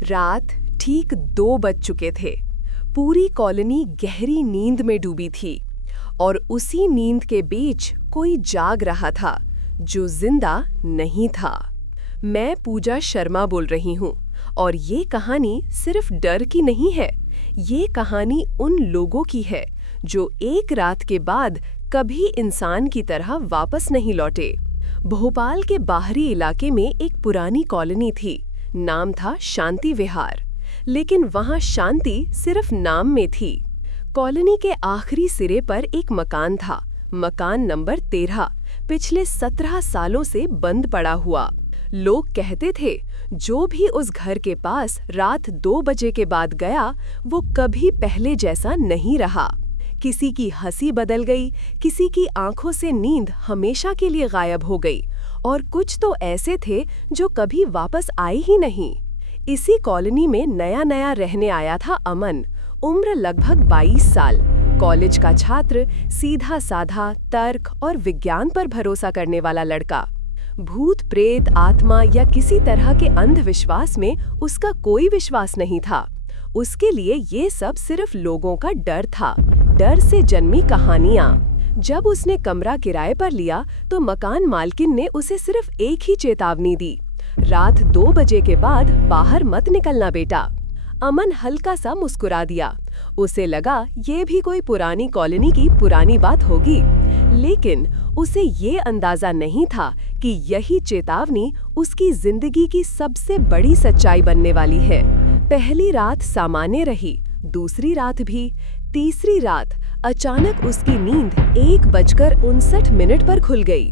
रात ठीक 2 बज चुके थे। पूरी कॉलोनी गहरी नींद में डूबी थी और उसी नींद के बीच कोई जाग रहा था जो जिंदा नहीं था। मैं पूजा शर्मा बोल रही हूँ और ये कहानी सिर्फ डर की नहीं है। ये कहानी उन लोगों की है जो एक रात के बाद कभी इंसान की तरह वापस नहीं लौटे। भोपाल के बाहरी इलाके में एक पुरानी कॉलोनी थी। नाम था शांति विहार, लेकिन वहाँ शांति सिर्फ नाम में थी। कॉलोनी के आखिरी सिरे पर एक मकान था, मकान नंबर 13, पिछले 17 सालों से बंद पड़ा हुआ। लोग कहते थे जो भी उस घर के पास रात 2 बजे के बाद गया वो कभी पहले जैसा नहीं रहा। किसी की हंसी बदल गई, किसी की आंखों से नींद हमेशा के लिए गायब हो गई और कुछ तो ऐसे थे जो कभी वापस आए ही नहीं। इसी कॉलोनी में नया नया रहने आया था अमन, उम्र लगभग 22 साल, कॉलेज का छात्र, सीधा साधा, तर्क और विज्ञान पर भरोसा करने वाला लड़का। भूत प्रेत, आत्मा या किसी तरह के अंधविश्वास में उसका कोई विश्वास नहीं था। उसके लिए ये सब सिर्फ लोगों का डर था, डर से जन्मी कहानियां। जब उसने कमरा किराए पर लिया तो मकान मालकिन ने उसे सिर्फ एक ही चेतावनी दी, रात 2 बजे के बाद बाहर मत निकलना बेटा। अमन हल्का सा मुस्कुरा दिया। उसे लगा ये भी कोई पुरानी कॉलोनी की पुरानी बात होगी, लेकिन उसे ये अंदाजा नहीं था कि यही चेतावनी उसकी जिंदगी की सबसे बड़ी सच्चाई बनने वाली है। पहली रात सामान्य रही, दूसरी रात भी, तीसरी रात अचानक उसकी नींद 1:59 पर खुल गई।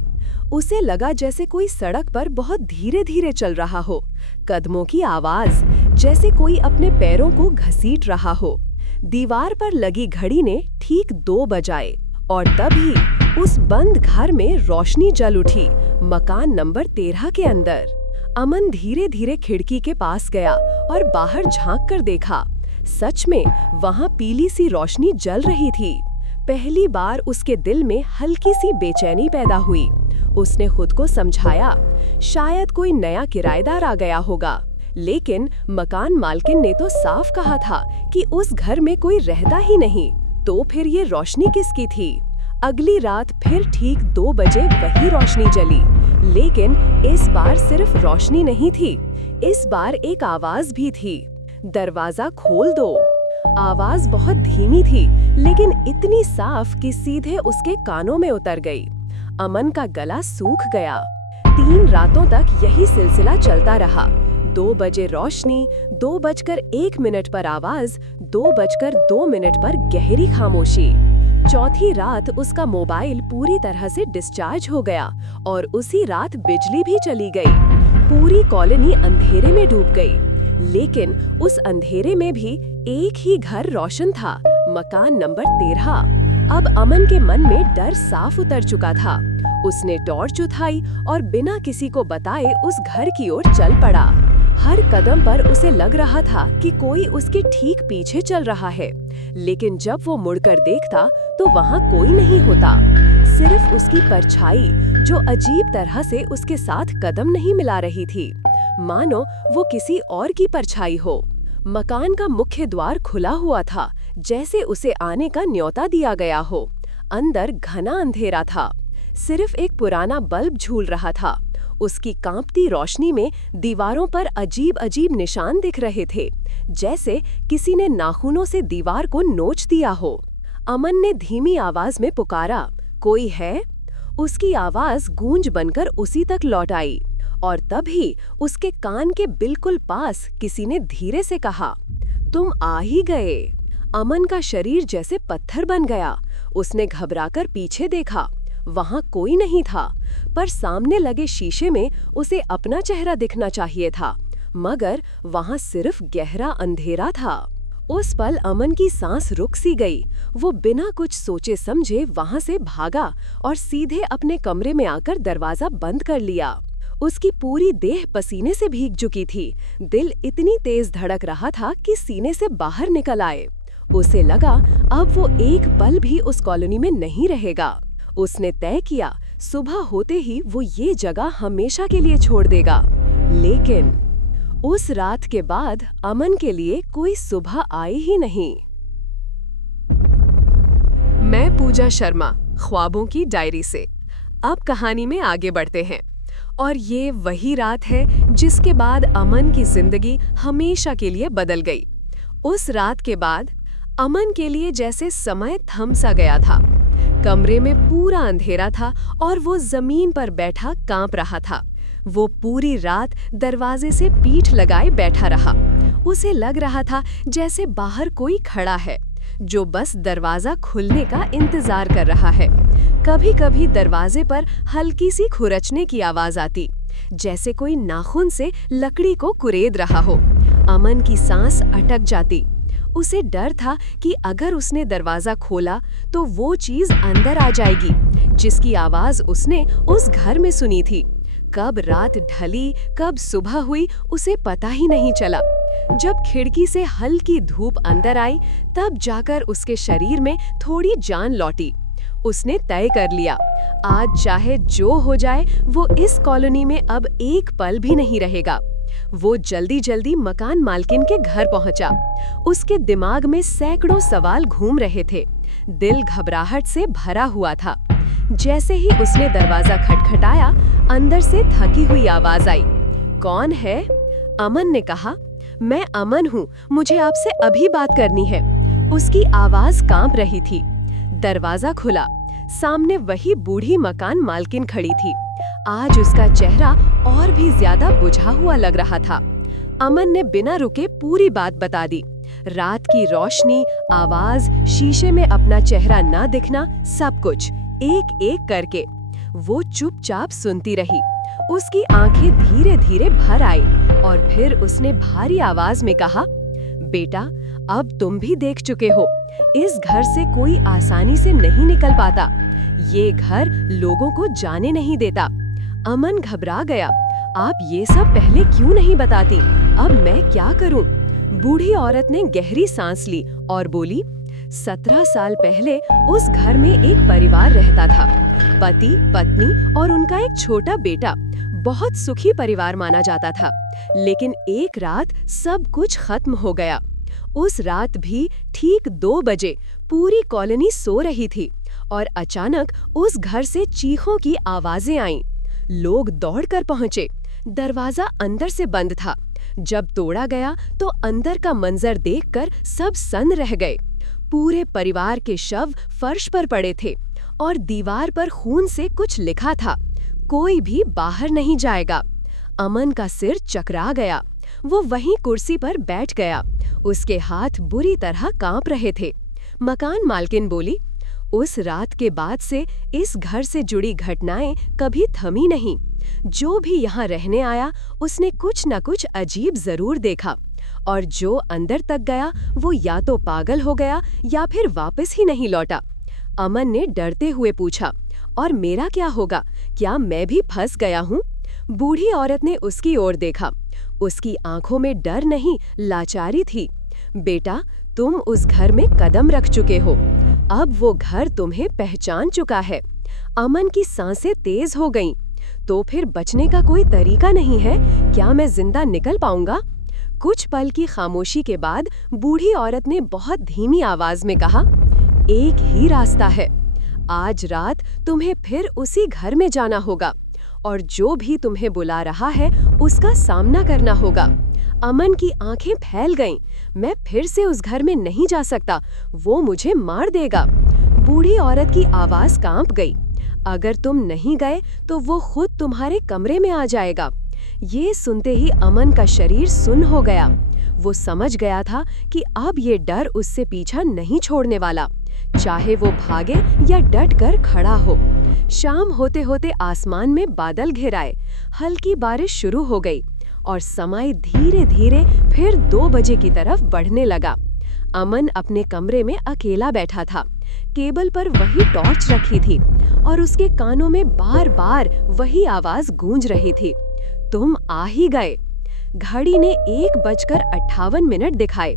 उसे लगा जैसे कोई सड़क पर बहुत धीरे धीरे चल रहा हो, कदमों की आवाज, जैसे कोई अपने पैरों को घसीट रहा हो। दीवार पर लगी घड़ी ने ठीक 2 बजाए और तभी उस बंद घर में रोशनी जल उठी, मकान नंबर 13 के अंदर। अमन धीरे धीरे खिड़की के पास गया और बाहर झांक कर देखा। सच में वहां पीली सी रोशनी जल रही थी। पहली बार उसके दिल में हल्की सी बेचैनी पैदा हुई। उसने खुद को समझाया, शायद कोई नया किराएदार आ गया होगा, लेकिन मकान मालकिन ने तो साफ कहा था कि उस घर में कोई रहता ही नहीं, तो फिर ये रोशनी किसकी थी? अगली रात फिर ठीक 2 बजे वही रोशनी जली, लेकिन इस बार सिर्फ रोशनी नहीं थी, इस बार एक आवाज भी थी, दरवाजा खोल दो। आवाज बहुत धीमी थी, लेकिन इतनी साफ कि सीधे उसके कानों में उतर गई। अमन का गला सूख गया। 3 रातों तक यही सिलसिला चलता रहा। 2 बजे रोशनी, 2:01 पर आवाज, 2:02 पर गहरी खामोशी। चौथी रात उसका मोबाइल पूरी तरह से डिस्चार्ज हो गया और उसी रात बिजली भी चली गई। पूरी कॉलोनी अंधेरे में डूब गई, लेकिन उस अंधेरे में भी एक ही घर रोशन था, मकान नंबर 13। अब अमन के मन में डर साफ उतर चुका था। उसने टॉर्च उठाई और बिना किसी को बताए उस घर की ओर चल पड़ा। हर कदम पर उसे लग रहा था कि कोई उसके ठीक पीछे चल रहा है, लेकिन जब वो मुड़कर देखता तो वहाँ कोई नहीं होता, सिर्फ उसकी परछाई जो अजीब तरह से उसके साथ कदम नहीं मिला रही थी, मानो वो किसी और की परछाई हो। मकान का मुख्य द्वार खुला हुआ था, जैसे उसे आने का न्योता दिया गया हो। अंदर घना अंधेरा था, सिर्फ एक पुराना बल्ब झूल रहा था। उसकी कांपती रोशनी में दीवारों पर अजीब अजीब निशान दिख रहे थे, जैसे किसी ने नाखूनों से दीवार को नोच दिया हो। अमन ने धीमी आवाज में पुकारा, कोई है? उसकी आवाज गूंज बनकर उसी तक लौट आई और तभी उसके कान के बिल्कुल पास किसी ने धीरे से कहा, तुम आ ही गए। अमन का शरीर जैसे पत्थर बन गया। उसने घबराकर पीछे देखा, वहां कोई नहीं था, पर सामने लगे शीशे में उसे अपना चेहरा दिखना चाहिए था, मगर वहां सिर्फ गहरा अंधेरा था। उस पल अमन की सांस रुक सी गई। वो बिना कुछ सोचे समझे वहां से भागा और सीधे अपने कमरे में आकर दरवाजा बंद कर लिया। उसकी पूरी देह पसीने से भीग चुकी थी। दिल इतनी तेज धड़क रहा था कि सीने से बाहर निकल आए। उसे लगा अब वो एक पल भी उस कॉलोनी में नहीं रहेगा। उसने तय किया सुबह होते ही वो ये जगह हमेशा के लिए छोड़ देगा। लेकिन उस रात के बाद अमन के लिए कोई सुबह आई ही नहीं। मैं पूजा शर्मा, ख्वाबों की डायरी से। अब कहानी में आगे बढ़ते हैं। और ये वही रात है जिसके बाद अमन की जिंदगी हमेशा के लिए बदल गई। उस रात के बाद अमन के लिए जैसे समय थम सा गया था। कमरे में पूरा अंधेरा था और वो जमीन पर बैठा कांप रहा था। वो पूरी रात दरवाजे से पीठ लगाए बैठा रहा। उसे लग रहा था जैसे बाहर कोई खड़ा है जो बस दरवाजा खुलने का इंतजार कर रहा है। कभी-कभी दरवाजे पर हल्की सी खुरचने की आवाज आती, जैसे कोई नाखून से लकड़ी को कुरेद रहा हो। अमन की सांस अटक जाती। उसे डर था कि अगर उसने दरवाजा खोला तो वो चीज अंदर आ जाएगी जिसकी आवाज उसने उस घर में सुनी थी। कब रात ढली, कब सुबह हुई, उसे पता ही नहीं चला। जब खिड़की से हल्की धूप अंदर आई, तब जाकर उसके शरीर में थोड़ी जान लौटी। उसने तय कर लिया, आज चाहे जो हो जाए वो इस कॉलोनी में अब एक पल भी नहीं रहेगा। वो जल्दी-जल्दी मकान मालकिन के घर पहुंचा। उसके दिमाग में सैकड़ों सवाल घूम रहे थे। दिल घबराहट से भरा हुआ था। जैसे ही उसने दरवाजा खटखटाया, अंदर से थकी हुई आवाज आई। कौन है? अमन ने कहा। मैं अमन हूँ, मुझे आपसे अभी बात करनी है। उसकी आवाज कांप रही थी। दरवाजा खुला। सामने वही बूढ़ी मकान मालकिन खड़ी थी। आज उसका चेहरा और भी ज्यादा बुझा हुआ लग रहा था। अमन ने बिना रुके पूरी बात बता दी। रात की रोशनी, आवाज, शीशे में अपना चेहरा ना दिखना, सब कुछ एक एक करके। वो चुपचाप सुनती रही। उसकी आंखें धीरे-धीरे भर आई और फिर उसने भारी आवाज में कहा, बेटा, अब तुम भी देख चुके हो, इस घर से कोई आसानी से नहीं निकल पाता। ये घर लोगों को जाने नहीं देता। अमन घबरा गया। आप ये सब पहले क्यों नहीं बताती? अब मैं क्या करूं? बूढ़ी औरत ने गहरी सांस ली और बोली, 17 साल पहले उस घर में एक परिवार रहता था। पति, पत्नी और उनका एक छोटा बेटा। बहुत सुखी परिवार माना जाता था। लेकिन एक रात सब कुछ खत्म हो गया। उस रात भी ठीक 2 बजे पूरी कॉलोनी सो रही थी और अचानक उस घर से चीखों की आवाजें आईं। लोग दौड़कर पहुंचे। दरवाजा अंदर से बंद था। जब तोड़ा गया तो अंदर का मंजर देखकर सब सन्न रह गए। पूरे परिवार के शव फर्श पर पड़े थे और दीवार पर खून से कुछ लिखा था, कोई भी बाहर नहीं जाएगा। अमन का सिर चकरा गया। वो वहीं कुर्सी पर बैठ गया। उसके हाथ बुरी तरह कांप रहे थे। मकान मालकिन बोली, उस रात के बाद से इस घर से जुड़ी घटनाएं कभी थमी नहीं। जो भी यहाँ रहने आया उसने कुछ न कुछ अजीब जरूर देखा, और जो अंदर तक गया वो या तो पागल हो गया या फिर वापस ही नहीं लौटा। अमन ने डरते हुए पूछा, और मेरा क्या होगा? क्या मैं भी फंस गया हूँ? बूढ़ी औरत ने उसकी ओर देखा। उसकी आंखों में डर नहीं, लाचारी थी। बेटा, तुम उस घर में कदम रख चुके हो। अब वो घर तुम्हें पहचान चुका है। अमन की सांसें तेज हो गईं। तो फिर बचने का कोई तरीका नहीं है? क्या मैं जिंदा निकल पाऊंगा? कुछ पल की खामोशी के बाद बूढ़ी औरत ने बहुत धीमी आवाज में कहा, एक ही रास्ता है। आज रात तुम्हें फिर उसी घर में जाना होगा और जो भी तुम्हें बुला रहा है उसका सामना करना होगा। अमन की आंखें फैल गईं। मैं फिर से उस घर में नहीं जा सकता, वो मुझे मार देगा। बूढ़ी औरत की आवाज कांप गई। अगर तुम नहीं गए तो वो खुद तुम्हारे कमरे में आ जाएगा। ये सुनते ही अमन का शरीर सुन्न हो गया। वो समझ गया था कि अब ये डर उससे पीछा नहीं छोड़ने वाला, चाहे वो भागे या डट कर खड़ा हो। शाम होते होते आसमान में बादल घिर आए। हल्की बारिश शुरू हो गई और समय धीरे धीरे फिर 2 बजे की तरफ बढ़ने लगा। अमन अपने कमरे में अकेला बैठा था। टेबल पर वही टॉर्च रखी थी और उसके कानों में बार बार वही आवाज गूंज रही थी, तुम आ ही गए। घड़ी ने 1:58 दिखाए।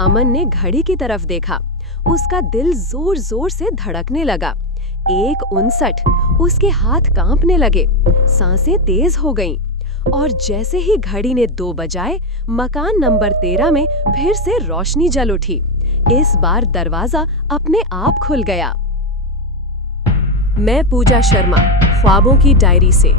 अमन ने घड़ी की तरफ देखा। उसका दिल जोर जोर से धड़कने लगा। 1:59। उसके हाथ कांपने लगे, सांसें तेज हो गईं और जैसे ही घड़ी ने 2 बजाए, मकान नंबर 13 में फिर से रोशनी जल उठी। इस बार दरवाजा अपने आप खुल गया। मैं पूजा शर्मा, ख्वाबों की डायरी से।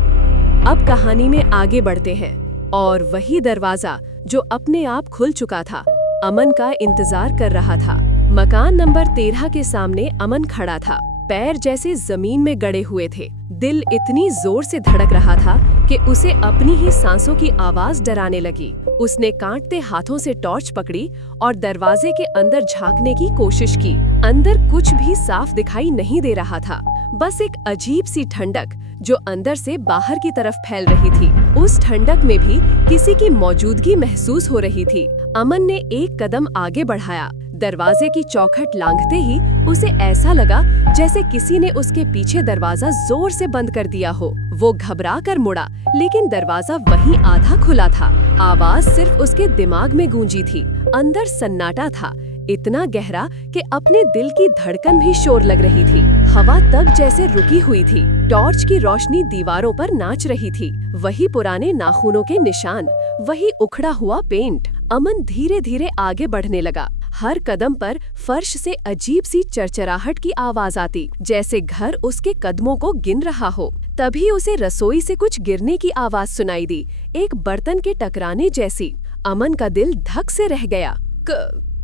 अब कहानी में आगे बढ़ते हैं और वही दरवाजा जो अपने आप खुल चुका था, अमन का इंतजार कर रहा था। मकान नंबर 13 के सामने अमन खड़ा था। पैर जैसे जमीन में गड़े हुए थे। दिल इतनी जोर से धड़क रहा था कि उसे अपनी ही सांसों की आवाज डराने लगी। उसने कांपते हाथों से टॉर्च पकड़ी और दरवाजे के अंदर झांकने की कोशिश की। अंदर कुछ भी साफ दिखाई नहीं दे रहा था, बस एक अजीब सी ठंडक जो अंदर से बाहर की तरफ फैल रही थी। उस ठंडक में भी किसी की मौजूदगी महसूस हो रही थी। अमन ने एक कदम आगे बढ़ाया। दरवाजे की चौखट लांघते ही उसे ऐसा लगा जैसे किसी ने उसके पीछे दरवाजा जोर से बंद कर दिया हो। वो घबरा कर मुड़ा, लेकिन दरवाजा वहीं आधा खुला था। आवाज सिर्फ उसके दिमाग में गूंजी थी। अंदर सन्नाटा था, इतना गहरा कि अपने दिल की धड़कन भी शोर लग रही थी। हवा तक जैसे रुकी हुई थी। टॉर्च की रोशनी दीवारों पर नाच रही थी। वही पुराने नाखूनों के निशान, वही उखड़ा हुआ पेंट। अमन धीरे धीरे आगे बढ़ने लगा। हर कदम पर फर्श से अजीब सी चरचराहट की आवाज आती, जैसे घर उसके कदमों को गिन रहा हो। तभी उसे रसोई से कुछ गिरने की आवाज सुनाई दी, एक बर्तन के टकराने जैसी। अमन का दिल धक से रह गया।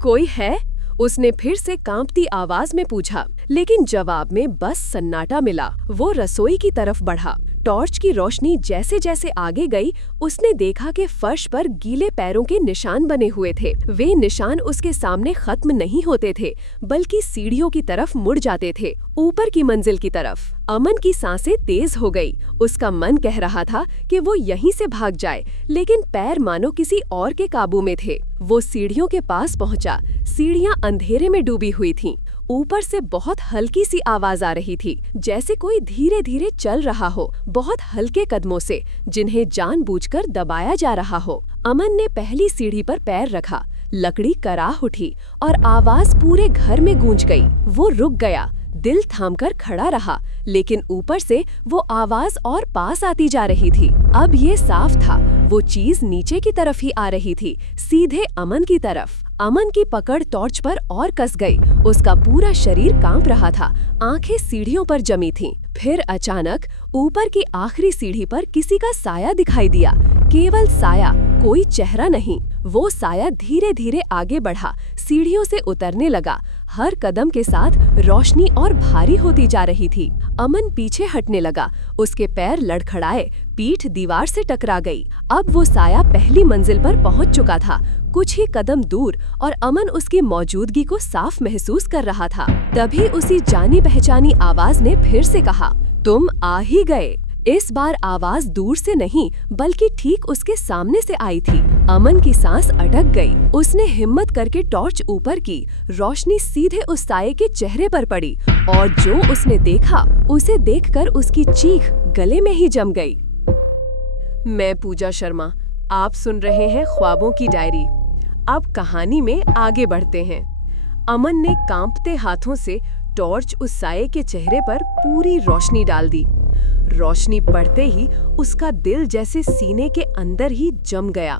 कोई है? उसने फिर से कांपती आवाज में पूछा, लेकिन जवाब में बस सन्नाटा मिला। वो रसोई की तरफ बढ़ा। टॉर्च की रोशनी जैसे जैसे आगे गई, उसने देखा कि फर्श पर गीले पैरों के निशान बने हुए थे। वे निशान उसके सामने खत्म नहीं होते थे, बल्कि सीढ़ियों की तरफ मुड़ जाते थे, ऊपर की मंजिल की तरफ। अमन की सांसें तेज हो गई। उसका मन कह रहा था कि वो यहीं से भाग जाए, लेकिन पैर मानो किसी और के काबू में थे। वो सीढ़ियों के पास पहुंचा। सीढ़ियां अंधेरे में डूबी हुई थीं। ऊपर से बहुत हल्की सी आवाज आ रही थी, जैसे कोई धीरे धीरे चल रहा हो, बहुत हल्के कदमों से, जिन्हें जानबूझकर दबाया जा रहा हो। अमन ने पहली सीढ़ी पर पैर रखा। लकड़ी कराह उठी और आवाज पूरे घर में गूंज गई। वो रुक गया, दिल थामकर खड़ा रहा, लेकिन ऊपर से वो आवाज और पास आती जा रही थी। अब ये साफ था, वो चीज नीचे की तरफ ही आ रही थी, सीधे अमन की तरफ। अमन की पकड़ टॉर्च पर और कस गई। उसका पूरा शरीर कांप रहा था, आंखें सीढ़ियों पर जमी थीं। फिर अचानक ऊपर की आखिरी सीढ़ी पर किसी का साया दिखाई दिया। केवल साया, कोई चेहरा नहीं। वो साया धीरे धीरे आगे बढ़ा, सीढ़ियों से उतरने लगा। हर कदम के साथ रोशनी और भारी होती जा रही थी। अमन पीछे हटने लगा। उसके पैर लड़खड़ाए, पीठ दीवार से टकरा गई। अब वो साया पहली मंजिल पर पहुंच चुका था, कुछ ही कदम दूर, और अमन उसकी मौजूदगी को साफ महसूस कर रहा था। तभी उसी जानी पहचानी आवाज ने फिर से कहा, तुम आ ही गए। इस बार आवाज दूर से नहीं, बल्कि ठीक उसके सामने से आई थी। अमन की सांस अटक गई। उसने हिम्मत करके टॉर्च ऊपर की। रोशनी सीधे उस साये के चेहरे पर पड़ी, और जो उसने देखा, उसे देखकर उसकी चीख गले में ही जम गई। मैं पूजा शर्मा, आप सुन रहे हैं ख्वाबों की डायरी। अब कहानी में आगे बढ़ते हैं। अमन ने कांपते हाथों से टॉर्च उस साये के चेहरे पर पूरी रोशनी डाल दी। रोशनी पड़ते ही उसका दिल जैसे सीने के अंदर ही जम गया,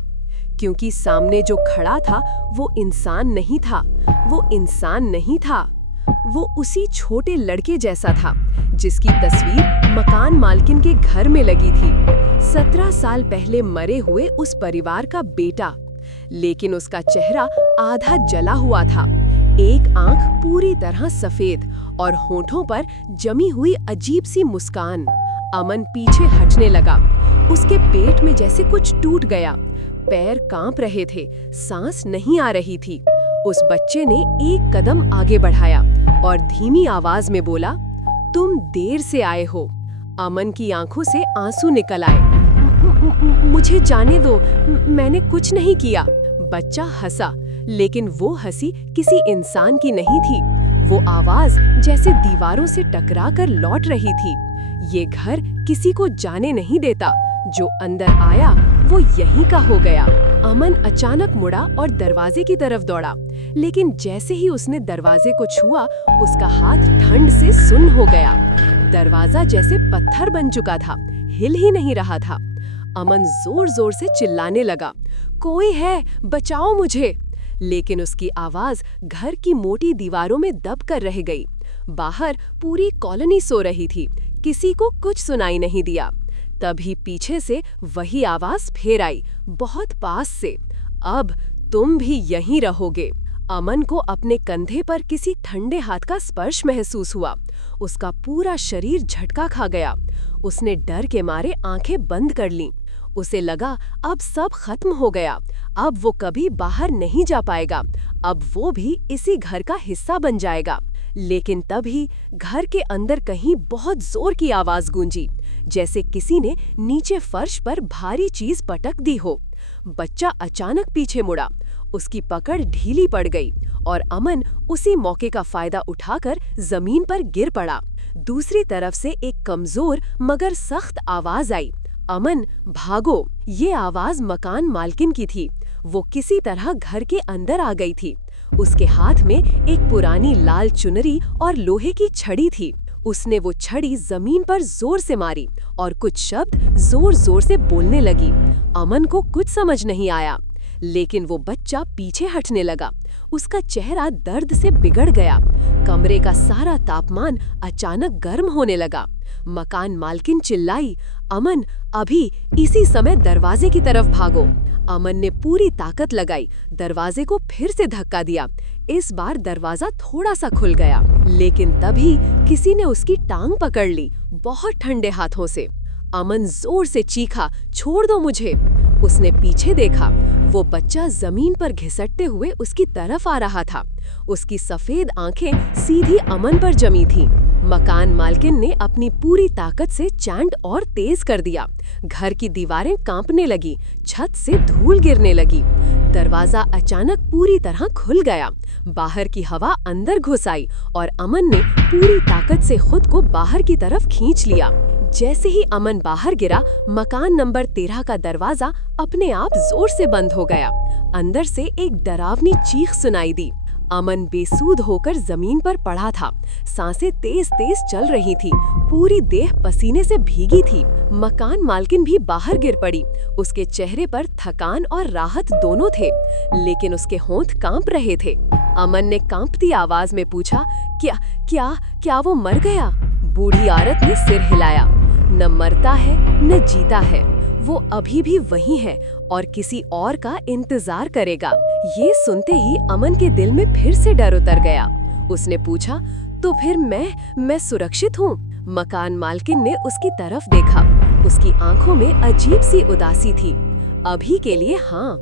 क्योंकि सामने जो खड़ा था वो इंसान नहीं था। वो इंसान नहीं था, वो उसी छोटे लड़के जैसा था जिसकी तस्वीर मकान मालकिन के घर में लगी थी। 17 साल पहले मरे हुए उस परिवार का बेटा, लेकिन उसका चेहरा आधा जला हुआ था। एक आंख पूरी तरह सफेद और होठों पर जमी हुई अजीब सी मुस्कान। अमन पीछे हटने लगा। उसके पेट में जैसे कुछ टूट गया। पैर कांप रहे थे, सांस नहीं आ रही थी। उस बच्चे ने एक कदम आगे बढ़ाया और धीमी आवाज में बोला, तुम देर से आए हो। अमन की आंखों से आंसू निकल आए। मुझे जाने दो, मैंने कुछ नहीं किया। बच्चा हंसा, लेकिन वो हंसी किसी इंसान की नहीं थी। वो आवाज जैसे दीवारों से टकराकर लौट रही थी। ये घर किसी को जाने नहीं देता। जो अंदर आया वो यहीं का हो गया। अमन अचानक मुड़ा और दरवाजे की तरफ दौड़ा, लेकिन जैसे ही उसने दरवाजे को छुआ, उसका हाथ ठंड से सुन्न हो गया। दरवाजा जैसे पत्थर बन चुका था, हिल ही नहीं रहा था। अमन जोर जोर से चिल्लाने लगा, कोई है, बचाओ मुझे। लेकिन उसकी आवाज घर की मोटी दीवारों में दब कर रह गई। बाहर पूरी कॉलोनी सो रही थी, किसी को कुछ सुनाई नहीं दिया। तभी पीछे से वही आवाज फिर आई, बहुत पास से, अब तुम भी यहीं रहोगे। अमन को अपने कंधे पर किसी ठंडे हाथ का स्पर्श महसूस हुआ। उसका पूरा शरीर झटका खा गया। उसने डर के मारे आंखें बंद कर लीं। उसे लगा अब सब खत्म हो गया, अब वो कभी बाहर नहीं जा पाएगा, अब वो भी इसी घर का हिस्सा बन जाएगा। लेकिन तभी घर के अंदर कहीं बहुत जोर की आवाज गूंजी, जैसे किसी ने नीचे फर्श पर भारी चीज पटक दी हो। बच्चा अचानक पीछे मुड़ा, उसकी पकड़ ढीली पड़ गई और अमन उसी मौके का फायदा उठाकर जमीन पर गिर पड़ा। दूसरी तरफ से एक कमजोर मगर सख्त आवाज आई, अमन भागो। ये आवाज मकान मालकिन की थी। वो किसी तरह घर के अंदर आ गई थी। उसके हाथ में एक पुरानी लाल चुनरी और लोहे की छड़ी थी। उसने वो छड़ी जमीन पर जोर से मारी और कुछ शब्द जोर जोर से बोलने लगी। अमन को कुछ समझ नहीं आया, लेकिन वो बच्चा पीछे हटने लगा। उसका चेहरा दर्द से बिगड़ गया। कमरे का सारा तापमान अचानक गर्म होने लगा। मकान मालकिन चिल्लाई, अमन अभी इसी समय दरवाजे की तरफ भागो। अमन ने पूरी ताकत लगाई, दरवाजे को फिर से धक्का दिया। इस बार दरवाजा थोड़ा सा खुल गया, लेकिन तभी किसी ने उसकी टांग पकड़ ली, बहुत ठंडे हाथों से। अमन जोर से चीखा, छोड़ दो मुझे। उसने पीछे देखा, वो बच्चा जमीन पर घिसटते हुए उसकी तरफ आ रहा था। उसकी सफेद आंखें सीधी अमन पर जमी थीं। मकान मालकिन ने अपनी पूरी ताकत से चैंट और तेज कर दिया। घर की दीवारें कांपने लगी, छत से धूल गिरने लगी। दरवाजा अचानक पूरी तरह खुल गया। बाहर की हवा अंदर घुस आई और अमन ने पूरी ताकत से खुद को बाहर की तरफ खींच लिया। जैसे ही अमन बाहर गिरा, मकान नंबर 13 का दरवाजा अपने आप जोर से बंद हो गया। अंदर से एक डरावनी चीख सुनाई दी। अमन बेसूध होकर जमीन पर पड़ा था। सांसें तेज तेज चल रही थी, पूरी देह पसीने से भीगी थी। मकान मालकिन भी बाहर गिर पड़ी। उसके चेहरे पर थकान और राहत दोनों थे, लेकिन उसके होंठ कांप रहे थे। अमन ने कांपती आवाज में पूछा, क्या क्या क्या वो मर गया? बूढ़ी औरत ने सिर हिलाया। न मरता है न जीता है, वो अभी भी वही है और किसी और का इंतजार करेगा। ये सुनते ही अमन के दिल में फिर से डर उतर गया। उसने पूछा, तो फिर मैं सुरक्षित हूँ? मकान मालकिन ने उसकी तरफ देखा। उसकी आंखों में अजीब सी उदासी थी। अभी के लिए हाँ,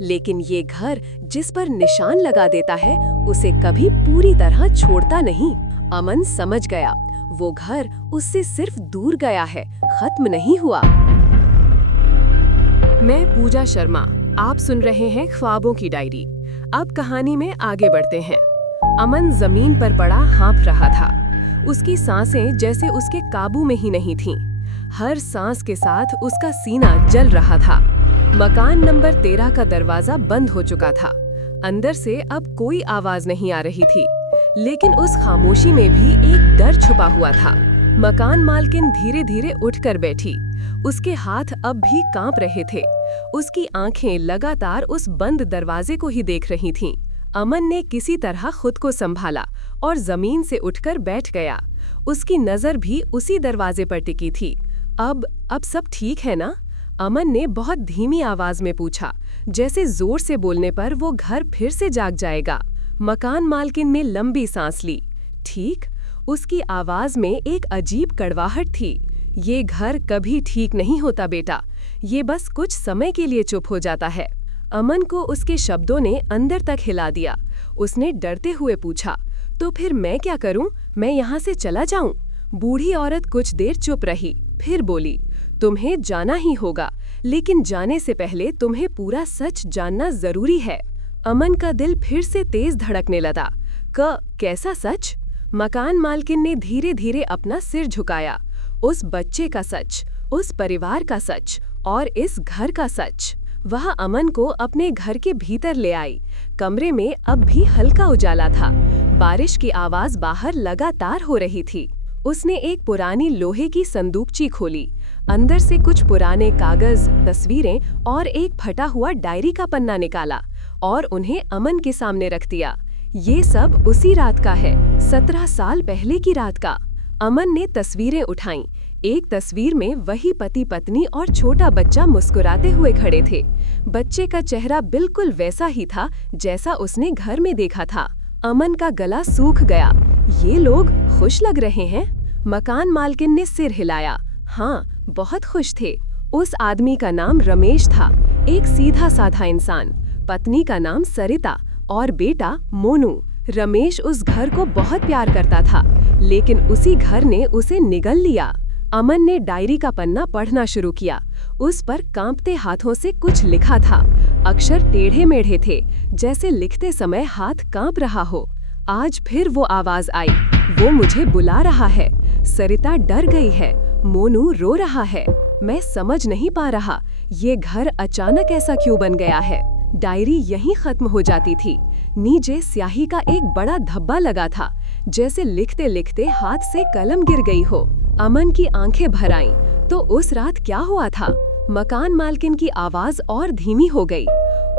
लेकिन ये घर जिस पर निशान लगा देता है, उसे कभी पूरी तरह छोड़ता नहीं। अमन समझ गया, वो घर उससे सिर्फ दूर गया है, खत्म नहीं हुआ। मैं पूजा शर्मा, आप सुन रहे हैं ख्वाबों की डायरी। अब कहानी में आगे बढ़ते हैं। अमन जमीन पर पड़ा हाँफ रहा था। उसकी सांसें जैसे उसके काबू में ही नहीं थीं। हर सांस के साथ उसका सीना जल रहा था। मकान नंबर 13 का दरवाजा बंद हो चुका था। अंदर से अब कोई आवाज नहीं आ रही थी, लेकिन उस खामोशी में भी एक डर छुपा हुआ था। मकान मालकिन धीरे धीरे उठकर बैठी। उसके हाथ अब भी कांप रहे थे। उसकी आंखें लगातार उस बंद दरवाजे को ही देख रही थीं। अमन ने किसी तरह खुद को संभाला और जमीन से उठकर बैठ गया। उसकी नजर भी उसी दरवाजे पर टिकी थी। अब सब ठीक है ना? अमन ने बहुत धीमी आवाज में पूछा, जैसे जोर से बोलने पर वो घर फिर से जाग जाएगा। मकान मालकिन ने लंबी सांस ली। ठीक? उसकी आवाज में एक अजीब कड़वाहट थी। ये घर कभी ठीक नहीं होता बेटा, ये बस कुछ समय के लिए चुप हो जाता है। अमन को उसके शब्दों ने अंदर तक हिला दिया। उसने डरते हुए पूछा, तो फिर मैं क्या करूं? मैं यहाँ से चला जाऊं? बूढ़ी औरत कुछ देर चुप रही, फिर बोली, तुम्हें जाना ही होगा, लेकिन जाने से पहले तुम्हें पूरा सच जानना जरूरी है। अमन का दिल फिर से तेज धड़कने लगा। कैसा सच? मकान मालकिन ने धीरे धीरे अपना सिर झुकाया। उस बच्चे का सच, उस परिवार का सच और इस घर का सच। वह अमन को अपने घर के भीतर ले आई। कमरे में अब भी हल्का उजाला था। बारिश की आवाज बाहर लगातार हो रही थी। उसने एक पुरानी लोहे की संदूकची खोली। अंदर से कुछ पुराने कागज, तस्वीरें और एक फटा हुआ डायरी का पन्ना निकाला और उन्हें अमन के सामने रख दिया। ये सब उसी रात का है, 17 साल पहले की रात का। अमन ने तस्वीरें उठाईं। एक तस्वीर में वही पति पत्नी और छोटा बच्चा मुस्कुराते हुए खड़े थे। बच्चे का चेहरा बिल्कुल वैसा ही था जैसा उसने घर में देखा था। अमन का गला सूख गया। ये लोग खुश लग रहे हैं। मकान मालकिन ने सिर हिलाया। हाँ, बहुत खुश थे। उस आदमी का नाम रमेश था, एक सीधा साधा इंसान। पत्नी का नाम सरिता और बेटा मोनू। रमेश उस घर को बहुत प्यार करता था, लेकिन उसी घर ने उसे निगल लिया। अमन ने डायरी का पन्ना पढ़ना शुरू किया। उस पर कांपते हाथों से कुछ लिखा था। अक्षर टेढ़े मेढ़े थे, जैसे लिखते समय हाथ कांप रहा हो। आज फिर वो आवाज आई, वो मुझे बुला रहा है। सरिता डर गई है, मोनू रो रहा है। मैं समझ नहीं पा रहा, ये घर अचानक ऐसा क्यों बन गया है। डायरी यहीं खत्म हो जाती थी। नीचे स्याही का एक बड़ा धब्बा लगा था, जैसे लिखते लिखते हाथ से कलम गिर गई हो। अमन की आंखें भर आईं। तो उस रात क्या हुआ था? मकान मालकिन की आवाज और धीमी हो गई।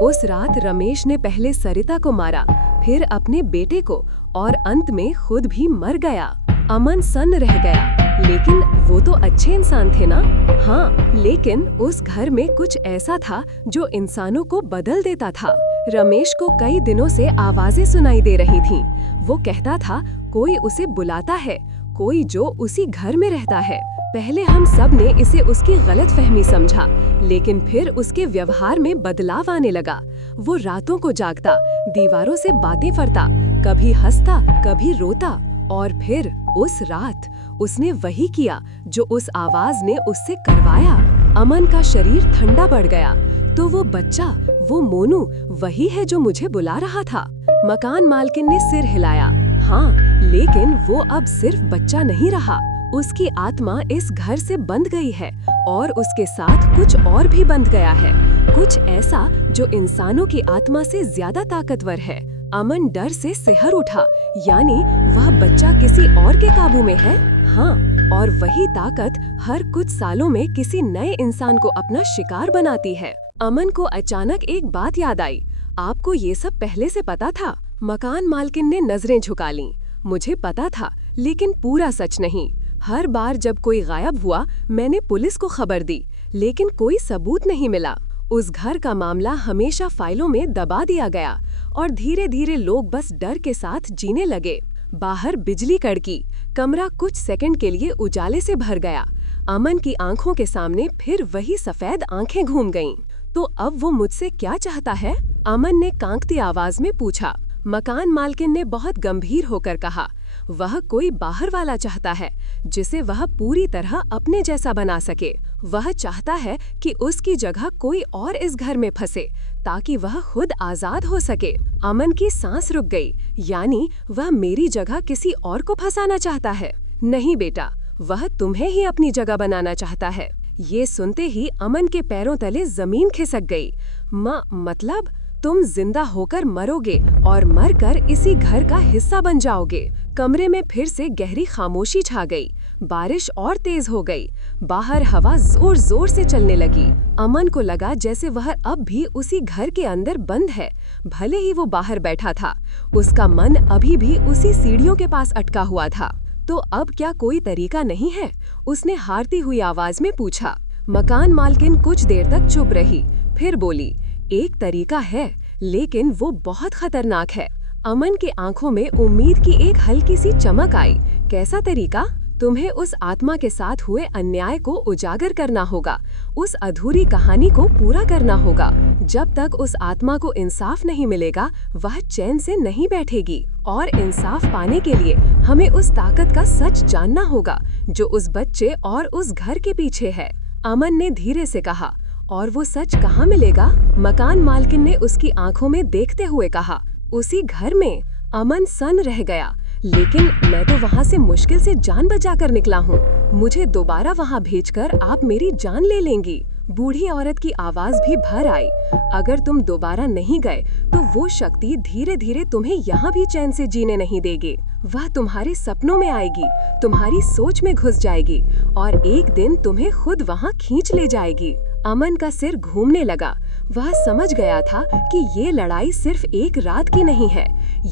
उस रात रमेश ने पहले सरिता को मारा, फिर अपने बेटे को और अंत में खुद भी मर गया। अमन सन्न रह गया, लेकिन वो तो अच्छे इंसान थे ना? हाँ, लेकिन उस घर में कुछ ऐसा था जो इंसानों को बदल देता था। रमेश को कई दिनों से आवाजें सुनाई दे रही थीं। वो कहता था कोई उसे बुलाता है, कोई जो उसी घर में रहता है। पहले हम सब ने इसे उसकी गलतफहमी समझा, लेकिन फिर उसके व्यवहार में बदलाव आने लगा। वो रातों को जागता, दीवारों से बातें करता, कभी हंसता, कभी रोता, और फिर उस रात उसने वही किया जो उस आवाज ने उससे करवाया। अमन का शरीर ठंडा पड़ गया। तो वो बच्चा, वो मोनू, वही है जो मुझे बुला रहा था। मकान मालकिन ने सिर हिलाया। हाँ, लेकिन वो अब सिर्फ बच्चा नहीं रहा। उसकी आत्मा इस घर से बंध गई है और उसके साथ कुछ और भी बंध गया है, कुछ ऐसा जो इंसानों की आत्मा से ज्यादा ताकतवर है। अमन डर से सिहर उठा। यानी वह बच्चा किसी और के काबू में है? हाँ, और वही ताकत हर कुछ सालों में किसी नए इंसान को अपना शिकार बनाती है। अमन को अचानक एक बात याद आई। आपको ये सब पहले से पता था? मकान मालकिन ने नजरें झुका लीं। मुझे पता था, लेकिन पूरा सच नहीं। हर बार जब कोई गायब हुआ, मैंने पुलिस को खबर दी, लेकिन कोई सबूत नहीं मिला। उस घर का मामला हमेशा फाइलों में दबा दिया गया और धीरे धीरे लोग बस डर के साथ जीने लगे। बाहर बिजली कड़की, कमरा कुछ सेकंड के लिए उजाले से भर गया। अमन की आंखों के सामने फिर वही सफेद आंखें घूम गईं। तो अब वो मुझसे क्या चाहता है? अमन ने कांपती आवाज में पूछा। मकान मालकिन ने बहुत गंभीर होकर कहा, वह कोई बाहर वाला चाहता है जिसे वह पूरी तरह अपने जैसा बना सके। वह चाहता है कि उसकी जगह कोई और इस घर में फंसे, ताकि वह खुद आजाद हो सके। अमन की सांस रुक गई। यानी वह मेरी जगह किसी और को फंसाना चाहता है? नहीं बेटा, वह तुम्हें ही अपनी जगह बनाना चाहता है। ये सुनते ही अमन के पैरों तले जमीन खिसक गई। मतलब तुम जिंदा होकर मरोगे और मरकर इसी घर का हिस्सा बन जाओगे। कमरे में फिर से गहरी खामोशी छा गई। बारिश और तेज हो गई। बाहर हवा जोर जोर से चलने लगी। अमन को लगा जैसे वह अब भी उसी घर के अंदर बंद है, भले ही वो बाहर बैठा था। उसका मन अभी भी उसी सीढ़ियों के पास अटका हुआ था। तो अब क्या कोई तरीका नहीं है? उसने हारती हुई आवाज में पूछा। मकान मालकिन कुछ देर तक चुप रही, फिर बोली, एक तरीका है, लेकिन वो बहुत खतरनाक है। अमन की आंखों में उम्मीद की एक हल्की सी चमक आई। कैसा तरीका? तुम्हें उस आत्मा के साथ हुए अन्याय को उजागर करना होगा, उस अधूरी कहानी को पूरा करना होगा। जब तक उस आत्मा को इंसाफ नहीं मिलेगा, वह चैन से नहीं बैठेगी। और इंसाफ पाने के लिए हमें उस ताकत का सच जानना होगा जो उस बच्चे और उस घर के पीछे है। अमन ने धीरे से कहा, और वो सच कहाँ मिलेगा? मकान मालकिन ने उसकी आंखों में देखते हुए कहा, उसी घर में। अमन सन्न रह गया। लेकिन मैं तो वहाँ से मुश्किल से जान बचाकर निकला हूँ। मुझे दोबारा वहाँ भेजकर आप मेरी जान ले लेंगी। बूढ़ी औरत की आवाज भी भर आई, अगर तुम दोबारा नहीं गए तो वो शक्ति धीरे धीरे तुम्हें यहाँ भी चैन से जीने नहीं देगी। वह तुम्हारे सपनों में आएगी, तुम्हारी सोच में घुस जाएगी और एक दिन तुम्हें खुद वहाँ खींच ले जाएगी। अमन का सिर घूमने लगा। वह समझ गया था कि ये लड़ाई सिर्फ एक रात की नहीं है,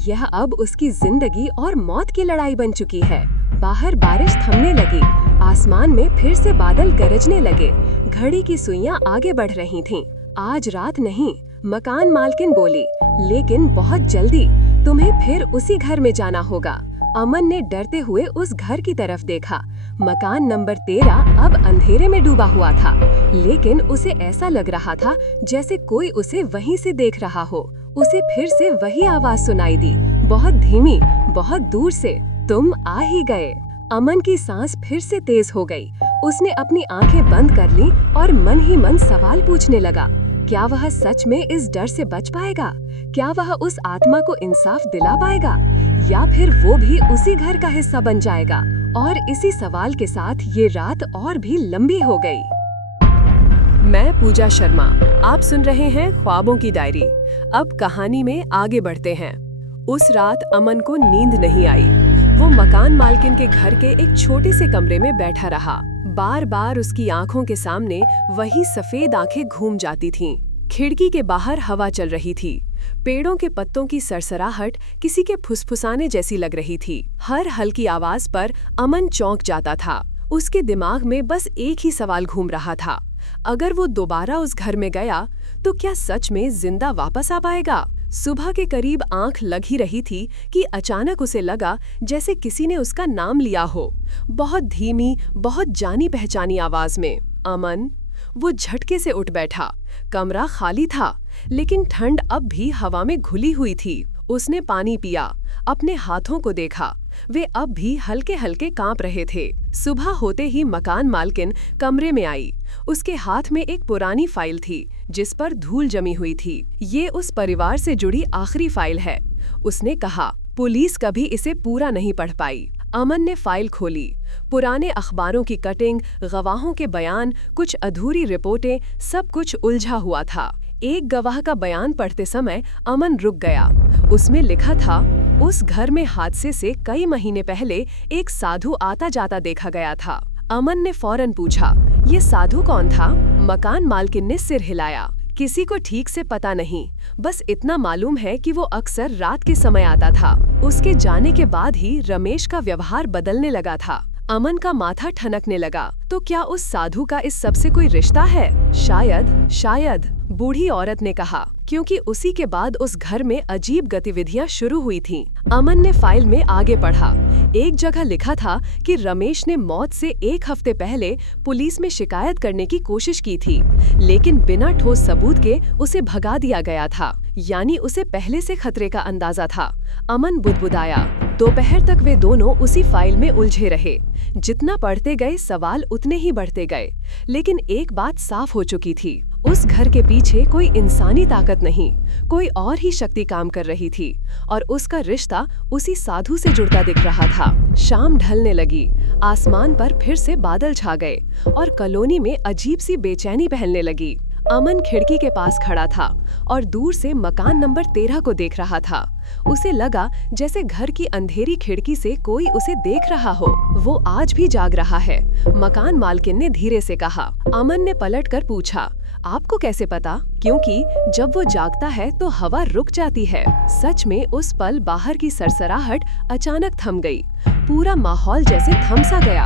यह अब उसकी जिंदगी और मौत की लड़ाई बन चुकी है। बाहर बारिश थमने लगी, आसमान में फिर से बादल गरजने लगे, घड़ी की सुइयां आगे बढ़ रही थीं। आज रात नहीं, मकान मालकिन बोली, लेकिन बहुत जल्दी तुम्हें फिर उसी घर में जाना होगा। अमन ने डरते हुए उस घर की तरफ देखा। मकान नंबर 13 अब अंधेरे में डूबा हुआ था, लेकिन उसे ऐसा लग रहा था जैसे कोई उसे वहीं से देख रहा हो। उसे फिर से वही आवाज सुनाई दी, बहुत धीमी, बहुत दूर से, तुम आ ही गए। अमन की सांस फिर से तेज हो गई। उसने अपनी आंखें बंद कर ली और मन ही मन सवाल पूछने लगा। क्या वह सच में इस डर से बच पाएगा? क्या वह उस आत्मा को इंसाफ दिला पाएगा, या फिर वो भी उसी घर का हिस्सा बन जाएगा? और इसी सवाल के साथ ये रात और भी लंबी हो गई। मैं पूजा शर्मा, आप सुन रहे हैं ख्वाबों की डायरी। अब कहानी में आगे बढ़ते हैं। उस रात अमन को नींद नहीं आई। वो मकान मालकिन के घर के एक छोटे से कमरे में बैठा रहा। बार बार उसकी आंखों के सामने वही सफेद आंखें घूम जाती थीं। खिड़की के बाहर हवा चल रही थी। पेड़ों के पत्तों की सरसराहट किसी के फुसफुसाने जैसी लग रही थी। हर हल्की आवाज पर अमन चौंक जाता था। उसके दिमाग में बस एक ही सवाल घूम रहा था, अगर वो दोबारा उस घर में गया तो क्या सच में जिंदा वापस आ पाएगा? सुबह के करीब आंख लग ही रही थी कि अचानक उसे लगा जैसे किसी ने उसका नाम लिया हो, बहुत धीमी, बहुत जानी पहचानी आवाज में, अमन। वो झटके से उठ बैठा। कमरा खाली था, लेकिन ठंड अब भी हवा में घुली हुई थी। उसने पानी पिया, अपने हाथों को देखा, वे अब भी हल्के हल्के कांप रहे थे। सुबह होते ही मकान मालकिन कमरे में आई। उसके हाथ में एक पुरानी फाइल थी जिस पर धूल जमी हुई थी। ये उस परिवार से जुड़ी आखिरी फाइल है, उसने कहा। पुलिस कभी इसे पूरा नहीं पढ़ पाई। अमन ने फाइल खोली। पुराने अखबारों की कटिंग, गवाहों के बयान, कुछ अधूरी रिपोर्टें, सब कुछ उलझा हुआ था। एक गवाह का बयान पढ़ते समय अमन रुक गया। उसमें लिखा था, उस घर में हादसे से कई महीने पहले एक साधु आता जाता देखा गया था। अमन ने फौरन पूछा, ये साधु कौन था? मकान मालकिन ने सिर हिलाया। किसी को ठीक से पता नहीं, बस इतना मालूम है कि वो अक्सर रात के समय आता था। उसके जाने के बाद ही रमेश का व्यवहार बदलने लगा था। अमन का माथा ठनकने लगा। तो क्या उस साधु का इस सब से कोई रिश्ता है? शायद, बूढ़ी औरत ने कहा, क्योंकि उसी के बाद उस घर में अजीब गतिविधियां शुरू हुई थीं। अमन ने फाइल में आगे पढ़ा। एक जगह लिखा था कि रमेश ने मौत से 1 हफ्ते पहले पुलिस में शिकायत करने की कोशिश की थी, लेकिन बिना ठोस सबूत के उसे भगा दिया गया था। यानी उसे पहले से खतरे का अंदाजा था। अमन बुदबुदाया। दोपहर तक वे दोनों उसी फाइल में उलझे रहे। जितना पढ़ते गए सवाल उतने ही बढ़ते गए, लेकिन एक बात साफ हो चुकी थी, उस घर के पीछे कोई इंसानी ताकत नहीं, कोई और ही शक्ति काम कर रही थी, और उसका रिश्ता उसी साधु से जुड़ता दिख रहा था। शाम ढलने लगी, आसमान पर फिर से बादल छा गए और कॉलोनी में अजीब सी बेचैनी फैलने लगी। अमन खिड़की के पास खड़ा था और दूर से मकान नंबर 13 को देख रहा था। उसे लगा जैसे घर की अंधेरी खिड़की से कोई उसे देख रहा हो। वो आज भी जाग रहा है, मकान मालकिन ने धीरे से कहा। अमन ने पलटकर पूछा, आपको कैसे पता? क्योंकि जब वो जागता है तो हवा रुक जाती है। सच में उस पल बाहर की सरसराहट अचानक थम गई। पूरा माहौल जैसे थम सा गया।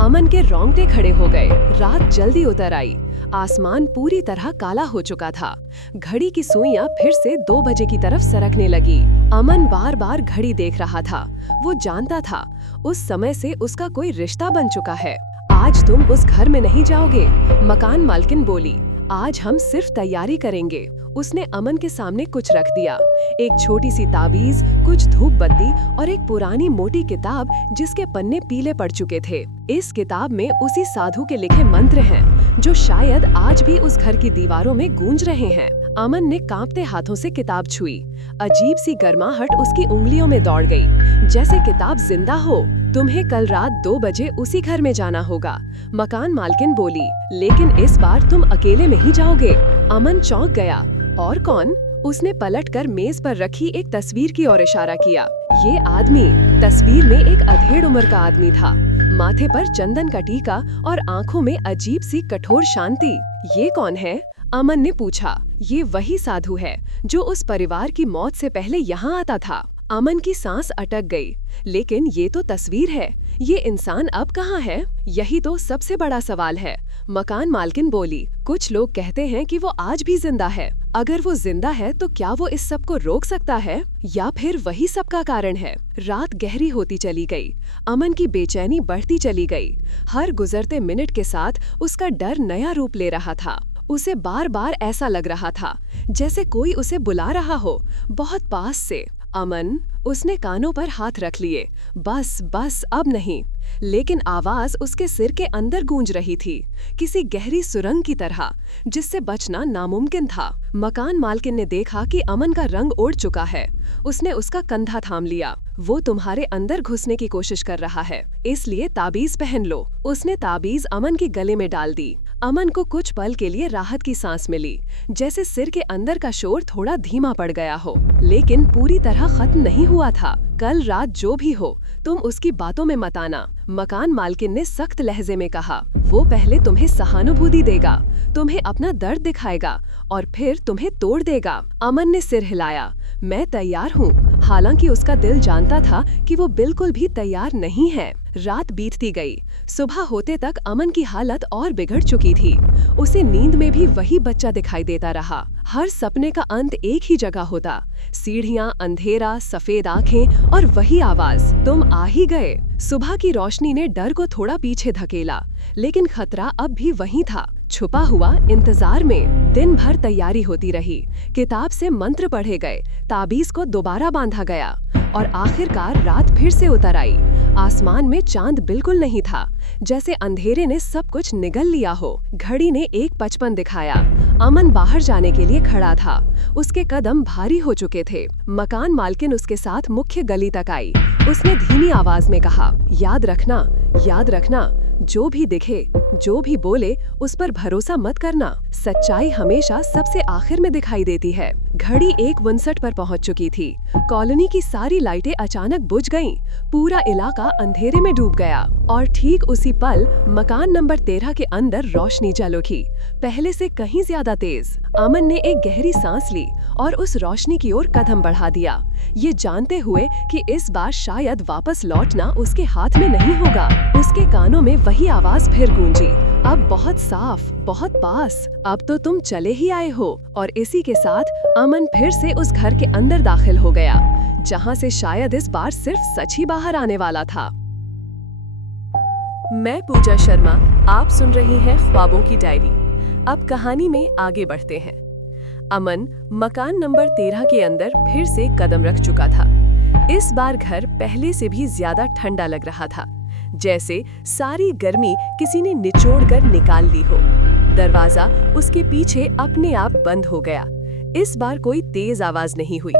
अमन के रोंगटे खड़े हो गए। रात जल्दी उतर आई। आसमान पूरी तरह काला हो चुका था। घड़ी की सुइयां फिर से 2 बजे की तरफ सरकने लगी। अमन बार बार घड़ी देख रहा था। वो जानता था उस समय से उसका कोई रिश्ता बन चुका है। आज तुम उस घर में नहीं जाओगे, मकान मालकिन बोली। आज हम सिर्फ तैयारी करेंगे। उसने अमन के सामने कुछ रख दिया, एक छोटी सी ताबीज, कुछ धूप बत्ती और एक पुरानी मोटी किताब जिसके पन्ने पीले पड़ चुके थे। इस किताब में उसी साधु के लिखे मंत्र हैं जो शायद आज भी उस घर की दीवारों में गूंज रहे हैं। अमन ने कांपते हाथों से किताब छुई। अजीब सी गर्माहट उसकी उंगलियों में दौड़ गई, जैसे किताब जिंदा हो। तुम्हें कल रात 2 बजे उसी घर में जाना होगा, मकान मालकिन बोली। लेकिन इस बार तुम अकेले में ही जाओगे। अमन चौंक गया। और कौन? उसने पलटकर मेज पर रखी एक तस्वीर की ओर इशारा किया। ये आदमी, तस्वीर में एक अधेड़ उम्र का आदमी था, माथे पर चंदन का टीका और आंखों में अजीब सी कठोर शांति। ये कौन है? अमन ने पूछा। ये वही साधु है जो उस परिवार की मौत से पहले यहाँ आता था। अमन की सांस अटक गई। लेकिन ये तो तस्वीर है, ये इंसान अब कहाँ है? यही तो सबसे बड़ा सवाल है, मकान मालकिन बोली। कुछ लोग कहते हैं कि वो आज भी जिंदा है। अगर वो जिंदा है तो क्या वो इस सब को रोक सकता है, या फिर वही सब का कारण है? रात गहरी होती चली गई। अमन की बेचैनी बढ़ती चली गई। हर गुजरते मिनट के साथ उसका डर नया रूप ले रहा था। उसे बार बार ऐसा लग रहा था जैसे कोई उसे बुला रहा हो, बहुत पास से। अमन, उसने कानों पर हाथ रख लिए। बस बस, अब नहीं। लेकिन आवाज उसके सिर के अंदर गूंज रही थी, किसी गहरी सुरंग की तरह, जिससे बचना नामुमकिन था। मकान मालकिन ने देखा कि अमन का रंग उड़ चुका है। उसने उसका कंधा थाम लिया। वो तुम्हारे अंदर घुसने की कोशिश कर रहा है, इसलिए ताबीज पहन लो। उसने ताबीज अमन के गले में डाल दी। अमन को कुछ पल के लिए राहत की सांस मिली, जैसे सिर के अंदर का शोर थोड़ा धीमा पड़ गया हो। लेकिन पूरी तरह खत्म नहीं हुआ था। कल रात जो भी हो, तुम उसकी बातों में मत आना, मकान मालकिन ने सख्त लहजे में कहा। वो पहले तुम्हें सहानुभूति देगा, तुम्हें अपना दर्द दिखाएगा और फिर तुम्हें तोड़ देगा। अमन ने सिर हिलाया। मैं तैयार हूँ। हालांकि उसका दिल जानता था कि वो बिल्कुल भी तैयार नहीं है। रात बीतती गई। सुबह होते तक अमन की हालत और बिगड़ चुकी थी। उसे नींद में भी वही बच्चा दिखाई देता रहा। हर सपने का अंत एक ही जगह होता, सीढ़ियां, अंधेरा, सफेद आंखें और वही आवाज, तुम आ ही गए। सुबह की रोशनी ने डर को थोड़ा पीछे धकेला, लेकिन खतरा अब भी वहीं था, छुपा हुआ इंतजार में। दिन भर तैयारी होती रही। किताब से मंत्र पढ़े गए, ताबीज को दोबारा बांधा गया और आखिरकार रात फिर से उतर आई। आसमान में चांद बिल्कुल नहीं था, जैसे अंधेरे ने सब कुछ निगल लिया हो। घड़ी ने 1:55 दिखाया। अमन बाहर जाने के लिए खड़ा था। उसके कदम भारी हो चुके थे। मकान मालकिन उसके साथ मुख्य गली तक आई। उसने धीमी आवाज में कहा, याद रखना, याद रखना, जो भी दिखे, जो भी बोले, उस पर भरोसा मत करना। सच्चाई हमेशा सबसे आखिर में दिखाई देती है। घड़ी 1:59 पर पहुंच चुकी थी। कॉलोनी की सारी लाइटें अचानक बुझ गईं। पूरा इलाका अंधेरे में डूब गया और ठीक उसी पल मकान नंबर 13 के अंदर रोशनी जल उठी, पहले से कहीं ज्यादा तेज। अमन ने एक गहरी सांस ली और उस रोशनी की ओर कदम बढ़ा दिया, ये जानते हुए कि इस बार शायद वापस लौटना उसके हाथ में नहीं होगा। उसके कानों में वही आवाज फिर गूंजी, अब बहुत साफ, बहुत पास, अब तो तुम चले ही आए हो। और इसी के साथ अमन फिर से उस घर के अंदर दाखिल हो गया, जहां से शायद इस बार सिर्फ सच ही बाहर आने वाला था। मैं पूजा शर्मा, आप सुन रही हैं ख्वाबों की डायरी। अब कहानी में आगे बढ़ते हैं। अमन मकान नंबर 13 के अंदर फिर से कदम रख चुका था। इस बार घर पहले से भी ज्यादा ठंडा लग रहा था, जैसे सारी गर्मी किसी ने निचोड़कर निकाल ली हो। दरवाजा उसके पीछे अपने आप बंद हो गया। इस बार कोई तेज आवाज नहीं हुई,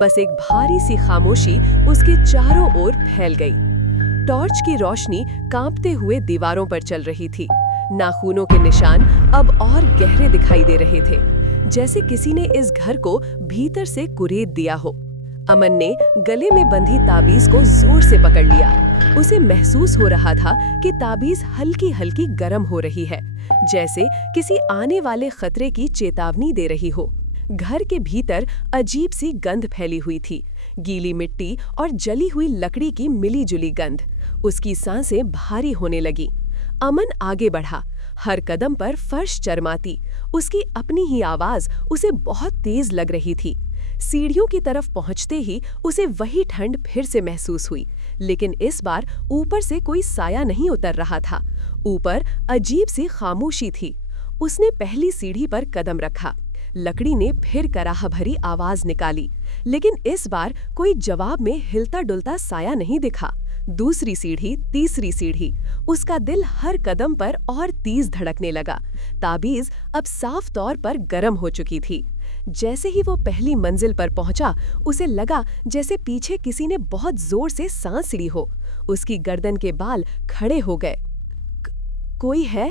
बस एक भारी सी खामोशी उसके चारों ओर फैल गई। टॉर्च की रोशनी कांपते हुए दीवारों पर चल रही थी। नाखूनों के निशान अब और गहरे दिखाई दे रहे थे, जैसे किसी ने इस घर को भीतर से कुरेद दिया हो। अमन ने गले में बंधी ताबीज को जोर से पकड़ लिया। उसे महसूस हो रहा था कि ताबीज हल्की हल्की गर्म हो रही है, जैसे किसी आने वाले खतरे की चेतावनी दे रही हो। घर के भीतर अजीब सी गंध फैली हुई थी, गीली मिट्टी और जली हुई लकड़ी की मिली-जुली गंध। उसकी सांसें भारी होने लगी। अमन आगे बढ़ा, हर कदम पर फर्श चरमाती। उसकी अपनी ही आवाज उसे बहुत तेज लग रही थी। सीढ़ियों की तरफ पहुंचते ही उसे वही ठंड फिर से महसूस हुई, लेकिन इस बार ऊपर से कोई साया नहीं उतर रहा था। ऊपर अजीब सी खामोशी थी। उसने पहली सीढ़ी पर कदम रखा। लकड़ी ने फिर कराह भरी आवाज निकाली, लेकिन इस बार कोई जवाब में हिलता डुलता साया नहीं दिखा। दूसरी सीढ़ी, तीसरी सीढ़ी, उसका दिल हर कदम पर और तेज धड़कने लगा। ताबीज अब साफ तौर पर गर्म हो चुकी थी, जैसे ही वो पहली मंजिल पर पहुंचा, उसे लगा जैसे पीछे किसी ने बहुत जोर से सांस ली हो। उसकी गर्दन के बाल खड़े हो गए। कोई है?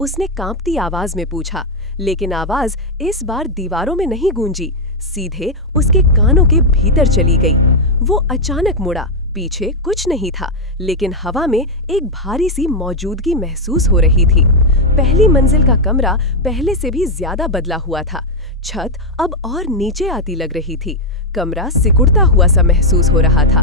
उसने कांपती आवाज में पूछा, लेकिन आवाज इस बार दीवारों में नहीं गूंजी, सीधे उसके कानों के भीतर चली गई। वो अचानक मुड़ा। पीछे कुछ नहीं था, लेकिन हवा में एक भारी सी मौजूदगी महसूस हो रही थी। पहली मंजिल का कमरा पहले से भी ज्यादा बदला हुआ था। छत अब और नीचे आती लग रही थी। कमरा सिकुड़ता हुआ सा महसूस हो रहा था।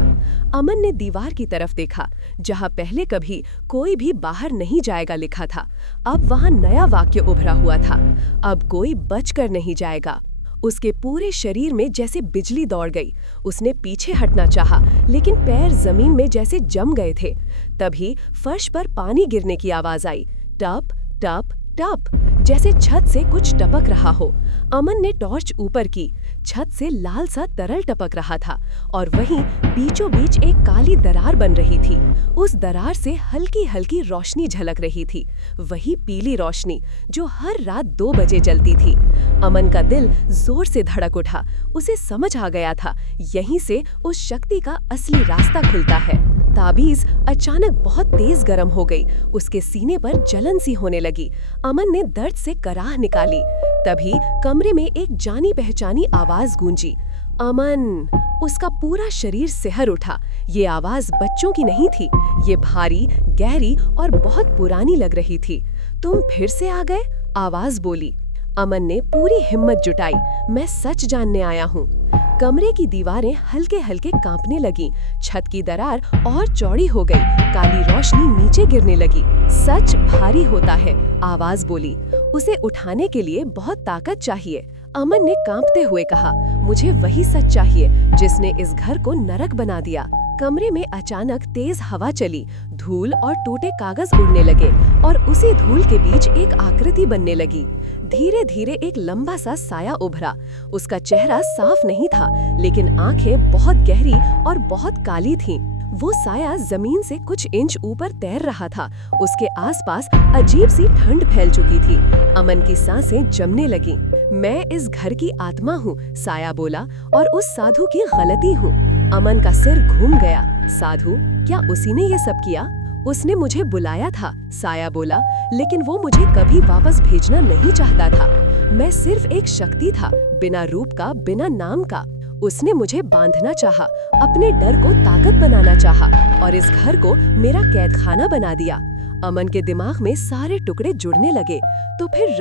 अमन ने दीवार की तरफ देखा, जहां पहले कभी कोई भी बाहर नहीं जाएगा लिखा था। अब वहां नया वाक्य उभरा हुआ था, अब कोई बचकर नहीं जाएगा। उसके पूरे शरीर में जैसे बिजली दौड़ गई। उसने पीछे हटना चाहा, लेकिन पैर जमीन में जैसे जम गए थे। तभी फर्श पर पानी गिरने की आवाज आई, टप टप टप, जैसे छत से कुछ टपक रहा हो। अमन ने टॉर्च ऊपर की। छत से लाल सा तरल टपक रहा था और वहीं बीचों बीच एक काली दरार बन रही थी। उस दरार से हल्की हल्की रोशनी झलक रही थी, वही पीली रोशनी जो हर रात 2 बजे जलती थी। अमन का दिल जोर से धड़क उठा। उसे समझ आ गया था, यहीं से उस शक्ति का असली रास्ता खुलता है। ताबीज अचानक बहुत तेज गर्म हो गई। उसके सीने पर जलन सी होने लगी। अमन ने दर्द से कराह निकाली। तभी कमरे में एक जानी पहचानी आवाज गूंजी, अमन। उसका पूरा शरीर सिहर उठा। ये आवाज बच्चों की नहीं थी, ये भारी, गहरी और बहुत पुरानी लग रही थी। तुम फिर से आ गए? आवाज बोली। अमन ने पूरी हिम्मत जुटाई, मैं सच जानने आया हूँ। कमरे की दीवारें हल्के हल्के कांपने लगीं, छत की दरार और चौड़ी हो गई, काली रोशनी नीचे गिरने लगी। सच भारी होता है, आवाज बोली। उसे उठाने के लिए बहुत ताकत चाहिए। अमन ने कांपते हुए कहा, मुझे वही सच चाहिए जिसने इस घर को नरक बना दिया। कमरे में अचानक तेज हवा चली, धूल और टूटे कागज उड़ने लगे और उसी धूल के बीच एक आकृति बनने लगी। धीरे धीरे एक लंबा सा साया उभरा। उसका चेहरा साफ नहीं था, लेकिन आंखें बहुत गहरी और बहुत काली थीं। वो साया जमीन से कुछ इंच ऊपर तैर रहा था। उसके आसपास अजीब सी ठंड फैल चुकी थी। अमन की सांसें जमने लगीं। मैं इस घर की आत्मा हूँ, साया बोला, और उस साधु की गलती हूँ। अमन का सिर घूम गया। साधु? क्या उसी ने ये सब किया? उसने मुझे बुलाया था, साया बोला, लेकिन वो मुझे कभी वापस भेजना नहीं चाहता था। मैं सिर्फ एक शक्ति था, बिना रूप का, बिना नाम का। उसने मुझे बांधना चाहा, अपने डर को ताकत बनाना चाहा और इस घर को मेरा कैदखाना बना दिया। अमन के दिमाग में सारे टुकड़े जुड़ने लगे। तो फिर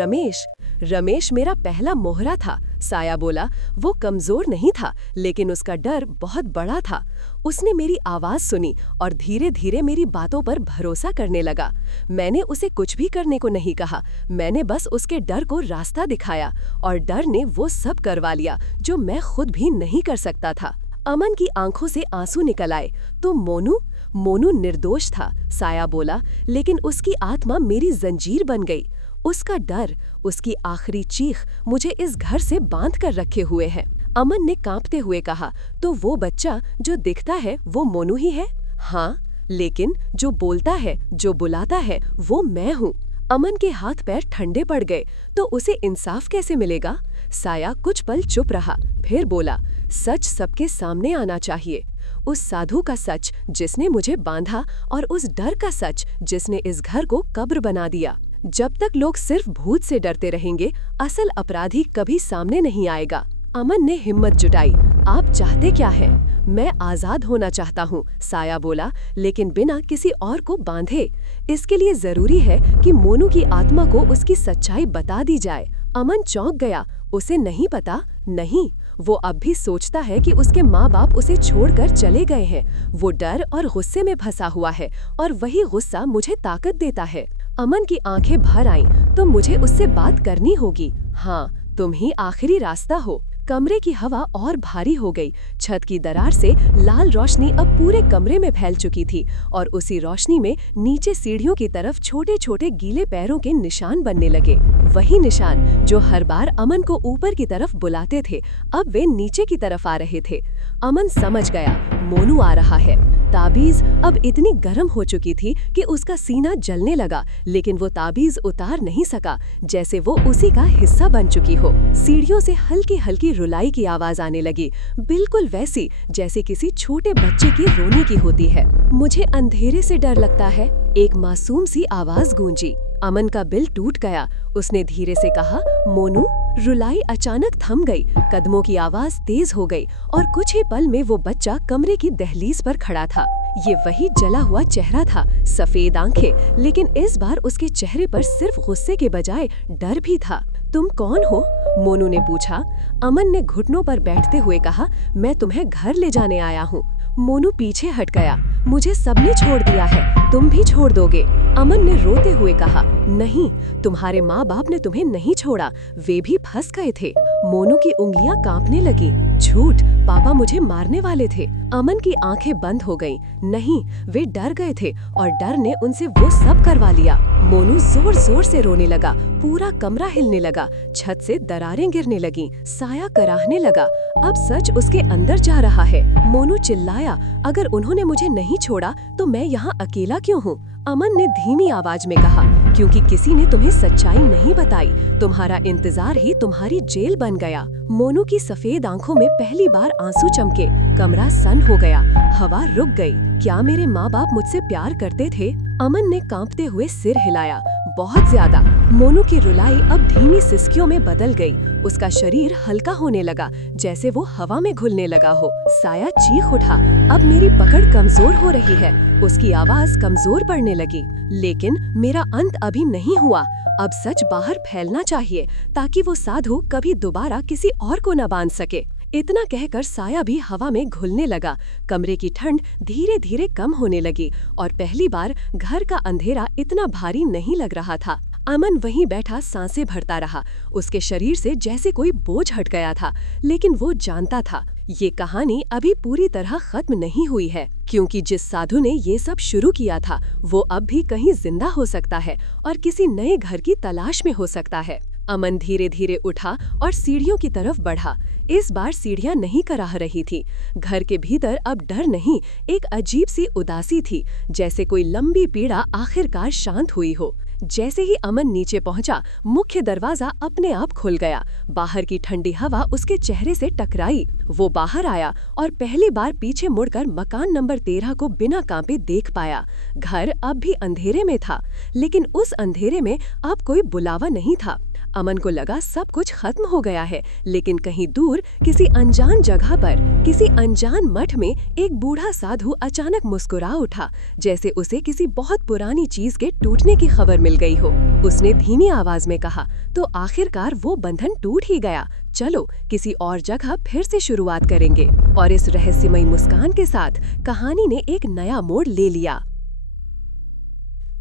रमेश मेरा पहला मोहरा था, साया बोला। वो कमजोर नहीं था, लेकिन उसका डर बहुत बड़ा था। उसने मेरी आवाज सुनी और धीरे धीरे मेरी बातों पर भरोसा करने लगा। मैंने उसे कुछ भी करने को नहीं कहा, मैंने बस उसके डर को रास्ता दिखाया और डर ने वो सब करवा लिया जो मैं खुद भी नहीं कर सकता था। अमन की आंखों से आंसू निकल आए। तो मोनू निर्दोष था, साया बोला, लेकिन उसकी आत्मा मेरी जंजीर बन गई। उसका डर, उसकी आखिरी चीख मुझे इस घर से बांध कर रखे हुए है। अमन ने कांपते हुए कहा, तो वो बच्चा जो दिखता है वो मोनू ही है? हाँ, लेकिन जो बोलता है, जो बुलाता है, वो मैं हूँ। अमन के हाथ पैर ठंडे पड़ गए। तो उसे इंसाफ कैसे मिलेगा? साया कुछ पल चुप रहा, फिर बोला, सच सबके सामने आना चाहिए। उस साधु का सच जिसने मुझे बांधा और उस डर का सच जिसने इस घर को कब्र बना दिया। जब तक लोग सिर्फ भूत से डरते रहेंगे, असल अपराधी कभी सामने नहीं आएगा। अमन ने हिम्मत जुटाई। आप चाहते क्या हैं? मैं आजाद होना चाहता हूँ, साया बोला, लेकिन बिना किसी और को बांधे। इसके लिए जरूरी है कि मोनू की आत्मा को उसकी सच्चाई बता दी जाए। अमन चौंक गया। उसे नहीं पता? नहीं, वो अब भी सोचता है कि उसके माँ बाप उसे छोड़कर चले गए हैं। वो डर और गुस्से में फंसा हुआ है और वही गुस्सा मुझे ताकत देता है। अमन की आंखें भर आईं। तो मुझे उससे बात करनी होगी। हाँ, तुम ही आखिरी रास्ता हो। कमरे की हवा और भारी हो गई। छत की दरार से लाल रोशनी अब पूरे कमरे में फैल चुकी थी और उसी रोशनी में नीचे सीढ़ियों की तरफ छोटे छोटे गीले पैरों के निशान बनने लगे। वही निशान जो हर बार अमन को ऊपर की तरफ बुलाते थे, अब वे नीचे की तरफ आ रहे थे। अमन समझ गया, मोनू आ रहा है। ताबीज अब इतनी गर्म हो चुकी थी कि उसका सीना जलने लगा, लेकिन वो ताबीज उतार नहीं सका, जैसे वो उसी का हिस्सा बन चुकी हो। सीढ़ियों से हल्की हल्की रुलाई की आवाज आने लगी, बिल्कुल वैसी जैसे किसी छोटे बच्चे की रोने की होती है। मुझे अंधेरे से डर लगता है, एक मासूम सी आवाज गूंजी। अमन का बिल टूट गया। उसने धीरे से कहा, मोनू। रुलाई अचानक थम गई, कदमों की आवाज तेज हो गई और कुछ ही पल में वो बच्चा कमरे की दहलीज पर खड़ा था। ये वही जला हुआ चेहरा था, सफेद आंखें, लेकिन इस बार उसके चेहरे पर सिर्फ गुस्से के बजाय डर भी था। तुम कौन हो? मोनू ने पूछा। अमन ने घुटनों पर बैठते हुए कहा, मैं तुम्हें घर ले जाने आया हूँ। मोनू पीछे हट गया। मुझे सबने छोड़ दिया है, तुम भी छोड़ दोगे? अमन ने रोते हुए कहा। नहीं, तुम्हारे माँ बाप ने तुम्हें नहीं छोड़ा, वे भी फंस गए थे। मोनू की उंगलियां कांपने लगी। झूठ, पापा मुझे मारने वाले थे। अमन की आंखें बंद हो गईं। नहीं, वे डर गए थे और डर ने उनसे वो सब करवा लिया। मोनू जोर जोर से रोने लगा, पूरा कमरा हिलने लगा, छत से दरारें गिरने लगी, साया कराहने लगा। अब सच उसके अंदर जा रहा है। मोनू चिल्लाया, अगर उन्होंने मुझे नहीं छोड़ा तो मैं यहाँ अकेला क्यों हूँ? अमन ने धीमी आवाज में कहा, क्योंकि किसी ने तुम्हें सच्चाई नहीं बताई। तुम्हारा इंतजार ही तुम्हारी जेल बन गया। मोनू की सफेद आंखों में पहली बार आंसू चमके। कमरा सन हो गया, हवा रुक गई। क्या मेरे माँ बाप मुझसे प्यार करते थे? अमन ने कांपते हुए सिर हिलाया। बहुत ज्यादा। मोनू की रुलाई अब धीमी सिसकियों में बदल गई। उसका शरीर हल्का होने लगा, जैसे वो हवा में घुलने लगा हो। साया चीख उठा, अब मेरी पकड़ कमजोर हो रही है। उसकी आवाज कमजोर पड़ने लगी। लेकिन मेरा अंत अभी नहीं हुआ। अब सच बाहर फैलना चाहिए, ताकि वो साधु कभी दोबारा किसी और को न बांध सके। इतना कहकर साया भी हवा में घुलने लगा। कमरे की ठंड धीरे धीरे कम होने लगी और पहली बार घर का अंधेरा इतना भारी नहीं लग रहा था। अमन वहीं बैठा सांसें भरता रहा। उसके शरीर से जैसे कोई बोझ हट गया था, लेकिन वो जानता था ये कहानी अभी पूरी तरह खत्म नहीं हुई है, क्योंकि जिस साधु ने ये सब शुरू किया था वो अब भी कहीं जिंदा हो सकता है और किसी नए घर की तलाश में हो सकता है। अमन धीरे धीरे उठा और सीढ़ियों की तरफ बढ़ा। इस बार सीढ़ियां नहीं कराह रही थी। घर के भीतर अब डर नहीं, एक अजीब सी उदासी थी, जैसे कोई लंबी पीड़ा आखिरकार शांत हुई हो। जैसे ही अमन नीचे पहुंचा, मुख्य दरवाजा अपने आप खुल गया। बाहर की ठंडी हवा उसके चेहरे से टकराई। वो बाहर आया और पहली बार पीछे मुड़कर मकान नंबर 13 को बिना कांपे देख पाया। घर अब भी अंधेरे में था, लेकिन उस अंधेरे में अब कोई बुलावा नहीं था। अमन को लगा सब कुछ खत्म हो गया है, लेकिन कहीं दूर किसी अनजान जगह पर, किसी अनजान मठ में एक बूढ़ा साधु अचानक मुस्कुरा उठा, जैसे उसे किसी बहुत पुरानी चीज के टूटने की खबर मिल गई हो। उसने धीमी आवाज में कहा, तो आखिरकार वो बंधन टूट ही गया। चलो किसी और जगह फिर से शुरुआत करेंगे। और इस रहस्यमयी मुस्कान के साथ कहानी ने एक नया मोड़ ले लिया।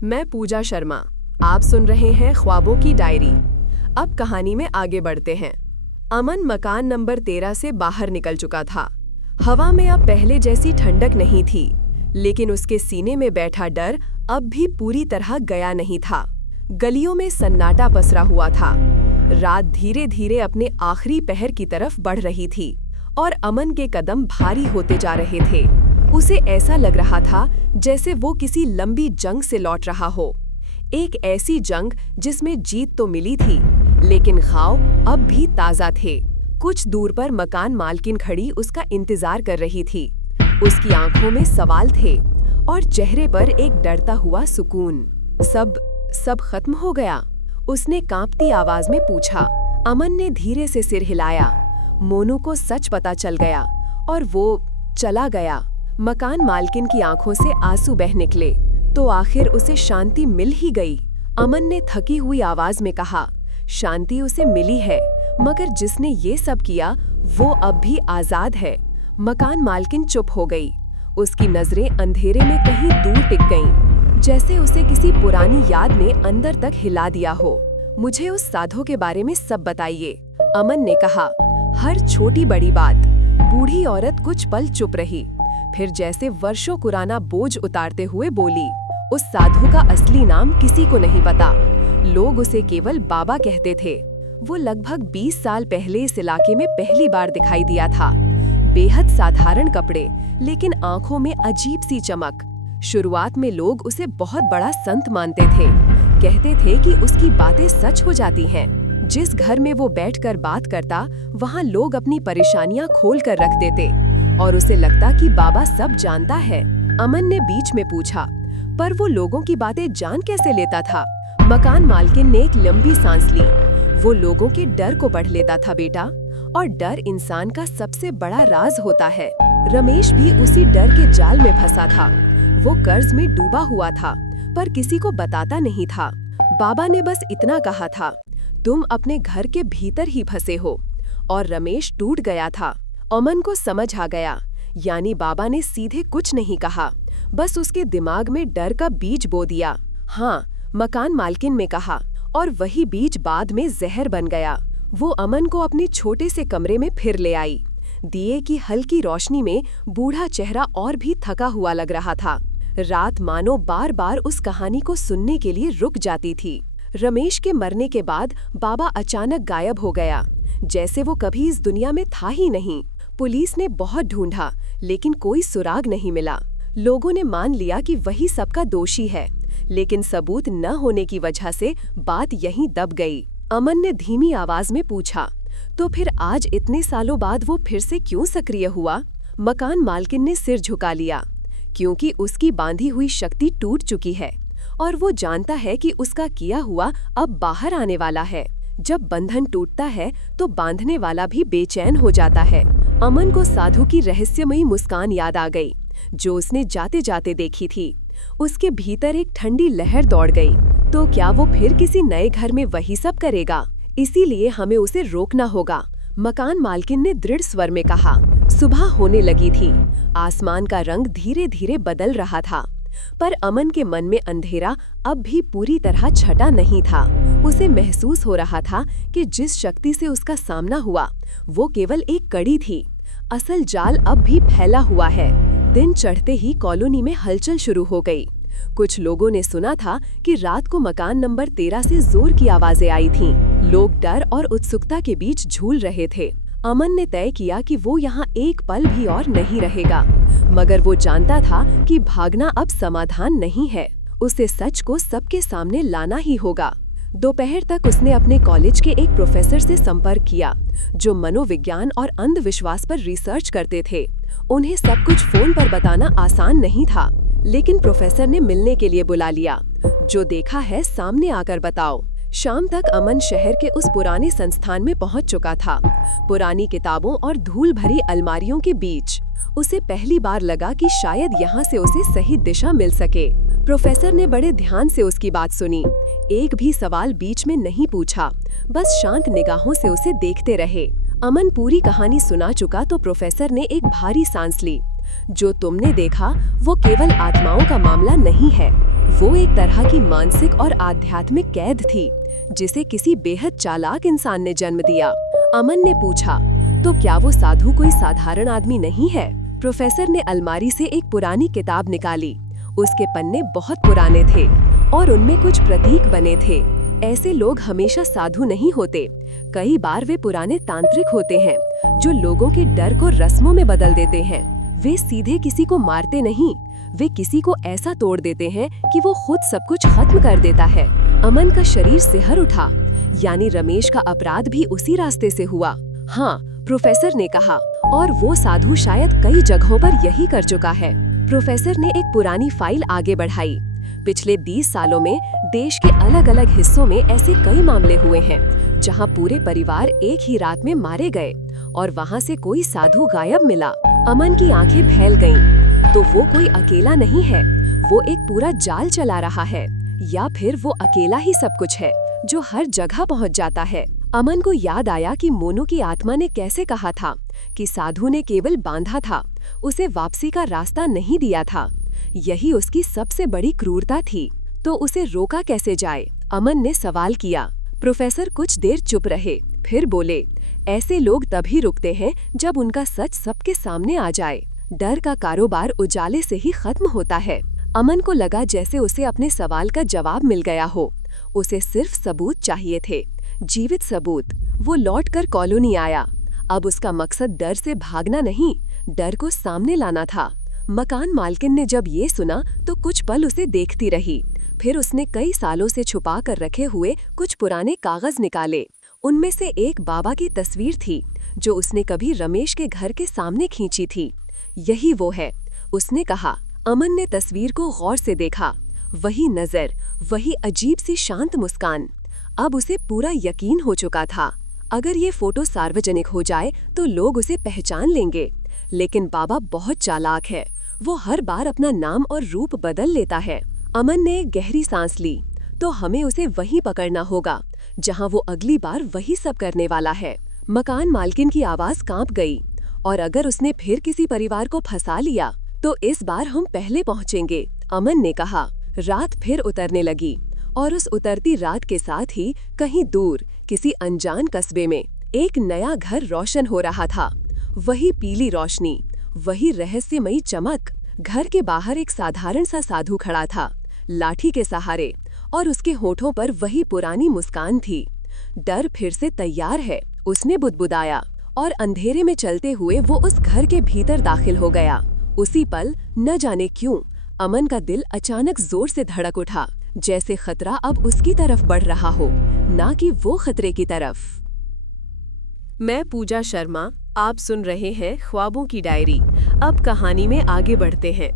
मैं पूजा शर्मा, आप सुन रहे हैं ख्वाबों की डायरी। अब कहानी में आगे बढ़ते हैं। अमन मकान नंबर 13 से बाहर निकल चुका था। हवा में अब पहले जैसी ठंडक नहीं थी, लेकिन उसके सीने में बैठा डर अब भी पूरी तरह गया नहीं था। गलियों में सन्नाटा पसरा हुआ था। रात धीरे धीरे अपने आखिरी पहर की तरफ बढ़ रही थी और अमन के कदम भारी होते जा रहे थे। उसे ऐसा लग रहा था जैसे वो किसी लंबी जंग से लौट रहा हो, एक ऐसी जंग जिसमें जीत तो मिली थी, लेकिन घाव अब भी ताज़ा थे। कुछ दूर पर मकान मालकिन खड़ी उसका इंतजार कर रही थी। उसकी आंखों में सवाल थे और चेहरे पर एक डरता हुआ सुकून। सब खत्म हो गया? उसने कांपती आवाज में पूछा। अमन ने धीरे से सिर हिलाया। मोनू को सच पता चल गया और वो चला गया। मकान मालकिन की आंखों से आंसू बह निकले। तो आखिर उसे शांति मिल ही गई। अमन ने थकी हुई आवाज में कहा, शांति उसे मिली है, मगर जिसने ये सब किया वो अब भी आजाद है। मकान मालकिन चुप हो गई। उसकी नजरें अंधेरे में कहीं दूर टिक गईं, जैसे उसे किसी पुरानी याद ने अंदर तक हिला दिया हो। मुझे उस साधु के बारे में सब बताइए, अमन ने कहा। हर छोटी बड़ी बात। बूढ़ी औरत कुछ पल चुप रही, फिर जैसे वर्षों पुराना बोझ उतारते हुए बोली, उस साधु का असली नाम किसी को नहीं पता। लोग उसे केवल बाबा कहते थे। वो लगभग 20 साल पहले इस इलाके में पहली बार दिखाई दिया था। बेहद साधारण कपड़े, लेकिन आंखों में अजीब सी चमक। शुरुआत में लोग उसे बहुत बड़ा संत मानते थे। कहते थे कि उसकी बातें सच हो जाती हैं। जिस घर में वो बैठकर बात करता, वहाँ लोग अपनी परेशानियां खोल कर रख देते और उसे लगता कि बाबा सब जानता है। अमन ने बीच में पूछा, पर वो लोगों की बातें जान कैसे लेता था? मकान मालकिन ने एक लंबी सांस ली। वो लोगों के डर को पढ़ लेता था बेटा, और डर इंसान का सबसे बड़ा राज होता है। रमेश भी उसी डर के जाल में फंसा था। वो कर्ज में डूबा हुआ था, पर किसी को बताता नहीं था। बाबा ने बस इतना कहा था, तुम अपने घर के भीतर ही फंसे हो। और रमेश टूट गया था। अमन को समझ आ गया, यानी बाबा ने सीधे कुछ नहीं कहा, बस उसके दिमाग में डर का बीज बो दिया। हाँ, मकान मालकिन में कहा, और वही बीज बाद में जहर बन गया। वो अमन को अपने छोटे से कमरे में फिर ले आई। दिए की हल्की रोशनी में बूढ़ा चेहरा और भी थका हुआ लग रहा था। रात मानो बार बार उस कहानी को सुनने के लिए रुक जाती थी। रमेश के मरने के बाद बाबा अचानक गायब हो गया, जैसे वो कभी इस दुनिया में था ही नहीं। पुलिस ने बहुत ढूंढा, लेकिन कोई सुराग नहीं मिला। लोगों ने मान लिया कि वही सबका दोषी है, लेकिन सबूत न होने की वजह से बात यहीं दब गई। अमन ने धीमी आवाज में पूछा, तो फिर आज इतने सालों बाद वो फिर से क्यों सक्रिय हुआ? मकान मालकिन ने सिर झुका लिया, क्योंकि उसकी बांधी हुई शक्ति टूट चुकी है और वो जानता है कि उसका किया हुआ अब बाहर आने वाला है। जब बंधन टूटता है तो बांधने वाला भी बेचैन हो जाता है। अमन को साधु की रहस्यमयी मुस्कान याद आ गई, जो उसने जाते जाते देखी थी। उसके भीतर एक ठंडी लहर दौड़ गई। तो क्या वो फिर किसी नए घर में वही सब करेगा? इसीलिए हमें उसे रोकना होगा, मकान मालकिन ने दृढ़ स्वर में कहा। सुबह होने लगी थी। आसमान का रंग धीरे धीरे बदल रहा था, पर अमन के मन में अंधेरा अब भी पूरी तरह छटा नहीं था। उसे महसूस हो रहा था कि जिस शक्ति से उसका सामना हुआ, वो केवल एक कड़ी थी। असल जाल अब भी फैला हुआ है। दिन चढ़ते ही कॉलोनी में हलचल शुरू हो गई। कुछ लोगों ने सुना था कि रात को मकान नंबर 13 से जोर की आवाजें आई थीं। लोग डर और उत्सुकता के बीच झूल रहे थे। अमन ने तय किया कि वो यहाँ एक पल भी और नहीं रहेगा, मगर वो जानता था कि भागना अब समाधान नहीं है। उसे सच को सबके सामने लाना ही होगा। दोपहर तक उसने अपने कॉलेज के एक प्रोफेसर से संपर्क किया, जो मनोविज्ञान और अंधविश्वास पर रिसर्च करते थे। उन्हें सब कुछ फोन पर बताना आसान नहीं था, लेकिन प्रोफेसर ने मिलने के लिए बुला लिया। जो देखा है सामने आकर बताओ। शाम तक अमन शहर के उस पुराने संस्थान में पहुंच चुका था। पुरानी किताबों और धूल भरी अलमारियों के बीच उसे पहली बार लगा कि शायद यहाँ से उसे सही दिशा मिल सके। प्रोफेसर ने बड़े ध्यान से उसकी बात सुनी, एक भी सवाल बीच में नहीं पूछा, बस शांत निगाहों से उसे देखते रहे। अमन पूरी कहानी सुना चुका तो प्रोफेसर ने एक भारी सांस ली। जो तुमने देखा वो केवल आत्माओं का मामला नहीं है, वो एक तरह की मानसिक और आध्यात्मिक कैद थी, जिसे किसी बेहद चालाक इंसान ने जन्म दिया। अमन ने पूछा, तो क्या वो साधु कोई साधारण आदमी नहीं है? प्रोफेसर ने अलमारी से एक पुरानी किताब निकाली। उसके पन्ने बहुत पुराने थे और उनमें कुछ प्रतीक बने थे। ऐसे लोग हमेशा साधु नहीं होते, कई बार वे पुराने तांत्रिक होते हैं, जो लोगों के डर को रस्मों में बदल देते हैं। वे सीधे किसी को मारते नहीं, वे किसी को ऐसा तोड़ देते हैं कि वो खुद सब कुछ खत्म कर देता है। अमन का शरीर सिहर उठा, यानी रमेश का अपराध भी उसी रास्ते से हुआ। हाँ, प्रोफेसर ने कहा, और वो साधु शायद कई जगहों पर यही कर चुका है। प्रोफेसर ने एक पुरानी फाइल आगे बढ़ाई। पिछले 20 सालों में देश के अलग अलग हिस्सों में ऐसे कई मामले हुए हैं, जहां पूरे परिवार एक ही रात में मारे गए और वहां से कोई साधु गायब मिला। अमन की आंखें फैल गईं। तो वो कोई अकेला नहीं है, वो एक पूरा जाल चला रहा है, या फिर वो अकेला ही सब कुछ है, जो हर जगह पहुंच जाता है। अमन को याद आया कि मोनू की आत्मा ने कैसे कहा था कि साधु ने केवल बांधा था, उसे वापसी का रास्ता नहीं दिया था। यही उसकी सबसे बड़ी क्रूरता थी। तो उसे रोका कैसे जाए? अमन ने सवाल किया। प्रोफेसर कुछ देर चुप रहे, फिर बोले, ऐसे लोग तभी रुकते हैं जब उनका सच सबके सामने आ जाए। डर का कारोबार उजाले से ही खत्म होता है। अमन को लगा जैसे उसे अपने सवाल का जवाब मिल गया हो। उसे सिर्फ सबूत चाहिए थे, जीवित सबूत। वो लौटकर कॉलोनी आया। अब उसका मकसद डर से भागना नहीं, डर को सामने लाना था। मकान मालकिन ने जब ये सुना तो कुछ पल उसे देखती रही। फिर उसने कई सालों से छुपा कर रखे हुए कुछ पुराने कागज निकाले। उनमें से एक बाबा की तस्वीर थी जो उसने कभी रमेश के घर के सामने खींची थी। यही वो है, उसने कहा। अमन ने तस्वीर को गौर से देखा। वही नजर, वही अजीब सी शांत मुस्कान। अब उसे पूरा यकीन हो चुका था, अगर ये फोटो सार्वजनिक हो जाए तो लोग उसे पहचान लेंगे। लेकिन बाबा बहुत चालाक है, वो हर बार अपना नाम और रूप बदल लेता है। अमन ने एक गहरी सांस ली, तो हमें उसे वहीं पकड़ना होगा जहां वो अगली बार वही सब करने वाला है। मकान मालकिन की आवाज कांप गई। और अगर उसने फिर किसी परिवार को फंसा लिया तो इस बार हम पहले पहुंचेंगे, अमन ने कहा। रात फिर उतरने लगी और उस उतरती रात के साथ ही कहीं दूर किसी अनजान कस्बे में एक नया घर रोशन हो रहा था। वही पीली रोशनी, वही रहस्यमयी चमक। घर के बाहर एक साधारण सा साधु खड़ा था, लाठी के सहारे, और उसके होठों पर वही पुरानी मुस्कान थी। डर फिर से तैयार है, उसने बुदबुदाया, और अंधेरे में चलते हुए वो उस घर के भीतर दाखिल हो गया। उसी पल न जाने क्यों अमन का दिल अचानक जोर से धड़क उठा, जैसे खतरा अब उसकी तरफ बढ़ रहा हो, ना कि वो खतरे की तरफ। मैं पूजा शर्मा, आप सुन रहे हैं ख्वाबों की डायरी। अब कहानी में आगे बढ़ते हैं।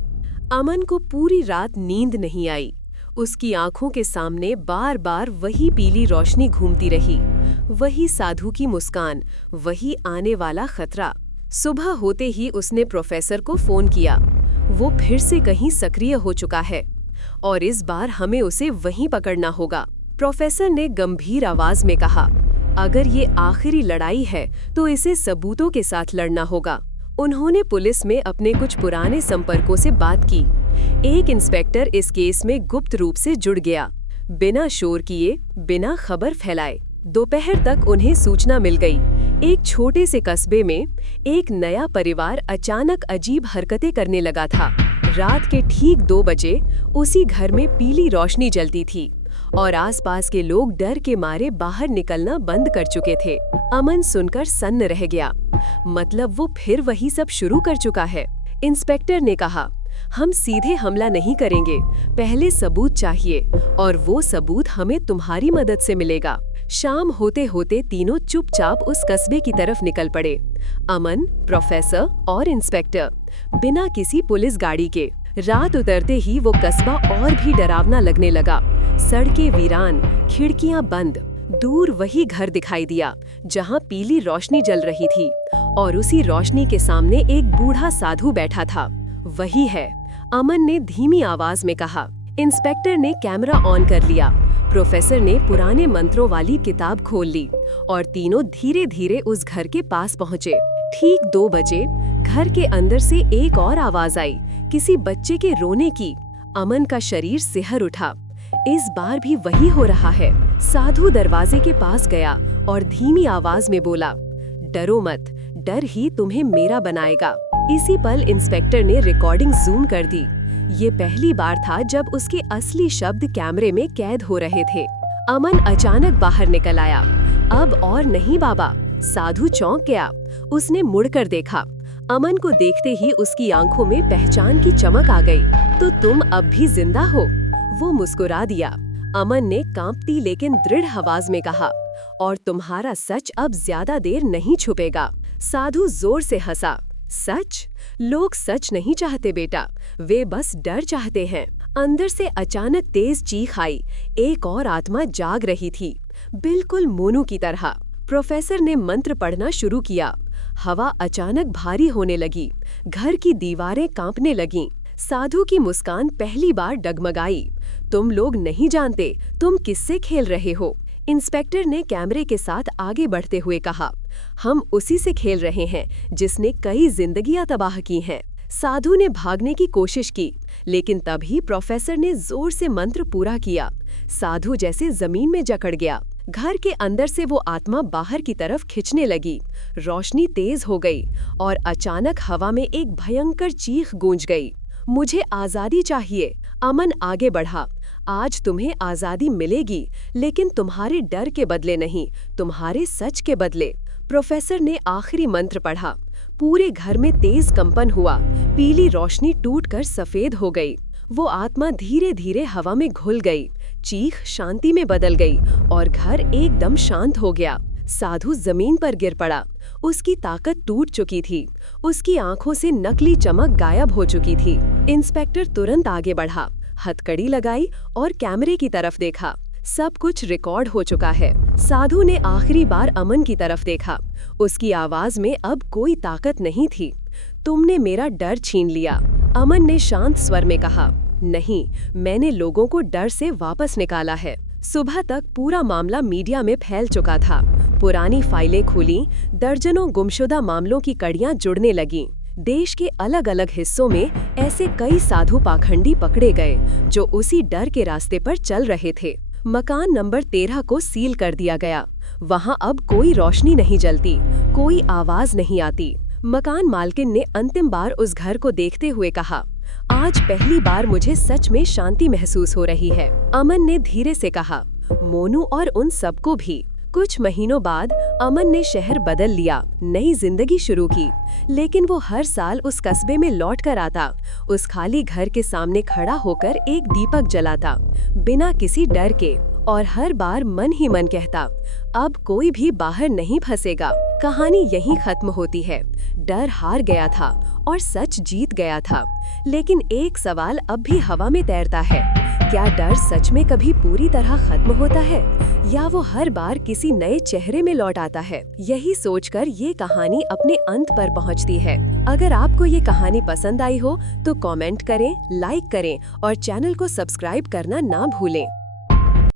अमन को पूरी रात नींद नहीं आई। उसकी आंखों के सामने बार बार वही पीली रोशनी घूमती रही, वही साधु की मुस्कान, वही आने वाला खतरा। सुबह होते ही उसने प्रोफेसर को फोन किया। वो फिर से कहीं सक्रिय हो चुका है और इस बार हमें उसे वहीं पकड़ना होगा। प्रोफेसर ने गंभीर आवाज में कहा, अगर ये आखिरी लड़ाई है तो इसे सबूतों के साथ लड़ना होगा। उन्होंने पुलिस में अपने कुछ पुराने संपर्कों से बात की। एक इंस्पेक्टर इस केस में गुप्त रूप से जुड़ गया। बिना शोर किए, बिना खबर फैलाए दोपहर तक उन्हें सूचना मिल गई। एक छोटे से कस्बे में एक नया परिवार अचानक अजीब हरकतें करने लगा था। रात के ठीक 2 बजे उसी घर में पीली रोशनी जलती थी और आसपास के लोग डर के मारे बाहर निकलना बंद कर चुके थे। अमन सुनकर सन्न रह गया। मतलब वो फिर वही सब शुरू कर चुका है। इंस्पेक्टर ने कहा, हम सीधे हमला नहीं करेंगे, पहले सबूत चाहिए, और वो सबूत हमें तुम्हारी मदद से मिलेगा। शाम होते होते तीनों चुपचाप उस कस्बे की तरफ निकल पड़े। अमन, प्रोफेसर और इंस्पेक्टर, बिना किसी पुलिस गाड़ी के। रात उतरते ही वो कस्बा और भी डरावना लगने लगा। सड़कें वीरान, खिड़कियां बंद। दूर वही घर दिखाई दिया जहां पीली रोशनी जल रही थी, और उसी रोशनी के सामने एक बूढ़ा साधु बैठा था। वही है, अमन ने धीमी आवाज में कहा। इंस्पेक्टर ने कैमरा ऑन कर लिया। प्रोफेसर ने पुराने मंत्रों वाली किताब खोल ली और तीनों धीरे धीरे उस घर के पास पहुंचे। ठीक 2 बजे घर के अंदर से एक और आवाज आई, किसी बच्चे के रोने की। अमन का शरीर सिहर उठा। इस बार भी वही हो रहा है। साधु दरवाजे के पास गया और धीमी आवाज में बोला, डरो मत, डर ही तुम्हें मेरा बनाएगा। इसी पल इंस्पेक्टर ने रिकॉर्डिंग जूम कर दी। ये पहली बार था जब उसके असली शब्द कैमरे में कैद हो रहे थे। अमन अचानक बाहर निकल आया। अब और नहीं बाबा। साधु चौंक गया। उसने मुड़कर देखा। अमन को देखते ही उसकी आंखों में पहचान की चमक आ गई। तो तुम अब भी जिंदा हो? वो मुस्कुरा दिया। अमन ने कांपती लेकिन दृढ़ आवाज में कहा, और तुम्हारा सच अब ज्यादा देर नहीं छुपेगा। साधु जोर से हंसा। सच? लोग सच नहीं चाहते बेटा, वे बस डर चाहते हैं। अंदर से अचानक तेज चीख आई। एक और आत्मा जाग रही थी, बिल्कुल मोनू की तरह। प्रोफेसर ने मंत्र पढ़ना शुरू किया। हवा अचानक भारी होने लगी। घर की दीवारें कांपने लगीं। साधु की मुस्कान पहली बार डगमगाई। तुम लोग नहीं जानते तुम किससे खेल रहे हो। इंस्पेक्टर ने कैमरे के साथ आगे बढ़ते हुए कहा, हम उसी से खेल रहे हैं जिसने कई जिंदगियां तबाह की हैं। साधु ने भागने की कोशिश की, लेकिन तभी प्रोफेसर ने जोर से मंत्र पूरा किया। साधु जैसे जमीन में जकड़ गया। घर के अंदर से वो आत्मा बाहर की तरफ खिंचने लगी। रोशनी तेज हो गई और अचानक हवा में एक भयंकर चीख गूंज गई। मुझे आजादी चाहिए। अमन आगे बढ़ा। आज तुम्हें आजादी मिलेगी, लेकिन तुम्हारे डर के बदले नहीं, तुम्हारे सच के बदले। प्रोफेसर ने आखिरी मंत्र पढ़ा। पूरे घर में तेज कंपन हुआ, पीली रोशनी टूटकर सफेद हो गई। वो आत्मा धीरे धीरे हवा में घुल गई, चीख शांति में बदल गई और घर एकदम शांत हो गया। साधु जमीन पर गिर पड़ा। उसकी ताकत टूट चुकी थी। उसकी आंखों से नकली चमक गायब हो चुकी थी। इंस्पेक्टर तुरंत आगे बढ़ा, हथकड़ी लगाई और कैमरे की तरफ देखा। सब कुछ रिकॉर्ड हो चुका है। साधु ने आखिरी बार अमन की तरफ देखा। उसकी आवाज में अब कोई ताकत नहीं थी। तुमने मेरा डर छीन लिया, अमन ने शांत स्वर में कहा। नहीं, मैंने लोगों को डर से वापस निकाला है। सुबह तक पूरा मामला मीडिया में फैल चुका था। पुरानी फाइलें खुली, दर्जनों गुमशुदा मामलों की कड़ियां जुड़ने लगीं। देश के अलग अलग हिस्सों में ऐसे कई साधु पाखंडी पकड़े गए जो उसी डर के रास्ते पर चल रहे थे। मकान नंबर 13 को सील कर दिया गया। वहां अब कोई रोशनी नहीं जलती, कोई आवाज नहीं आती। मकान मालकिन ने अंतिम बार उस घर को देखते हुए कहा, आज पहली बार मुझे सच में शांति महसूस हो रही है। अमन ने धीरे से कहा, मोनू और उन सबको भी। कुछ महीनों बाद अमन ने शहर बदल लिया, नई जिंदगी शुरू की। लेकिन वो हर साल उस कस्बे में लौट कर आता, उस खाली घर के सामने खड़ा होकर एक दीपक जलाता, बिना किसी डर के, और हर बार मन ही मन कहता, अब कोई भी बाहर नहीं फंसेगा। कहानी यहीं खत्म होती है। डर हार गया था और सच जीत गया था। लेकिन एक सवाल अब भी हवा में तैरता है, क्या डर सच में कभी पूरी तरह खत्म होता है या वो हर बार किसी नए चेहरे में लौट आता है? यही सोचकर ये कहानी अपने अंत पर पहुंचती है। अगर आपको ये कहानी पसंद आई हो तो कमेंट करें, लाइक करें और चैनल को सब्सक्राइब करना ना भूलें।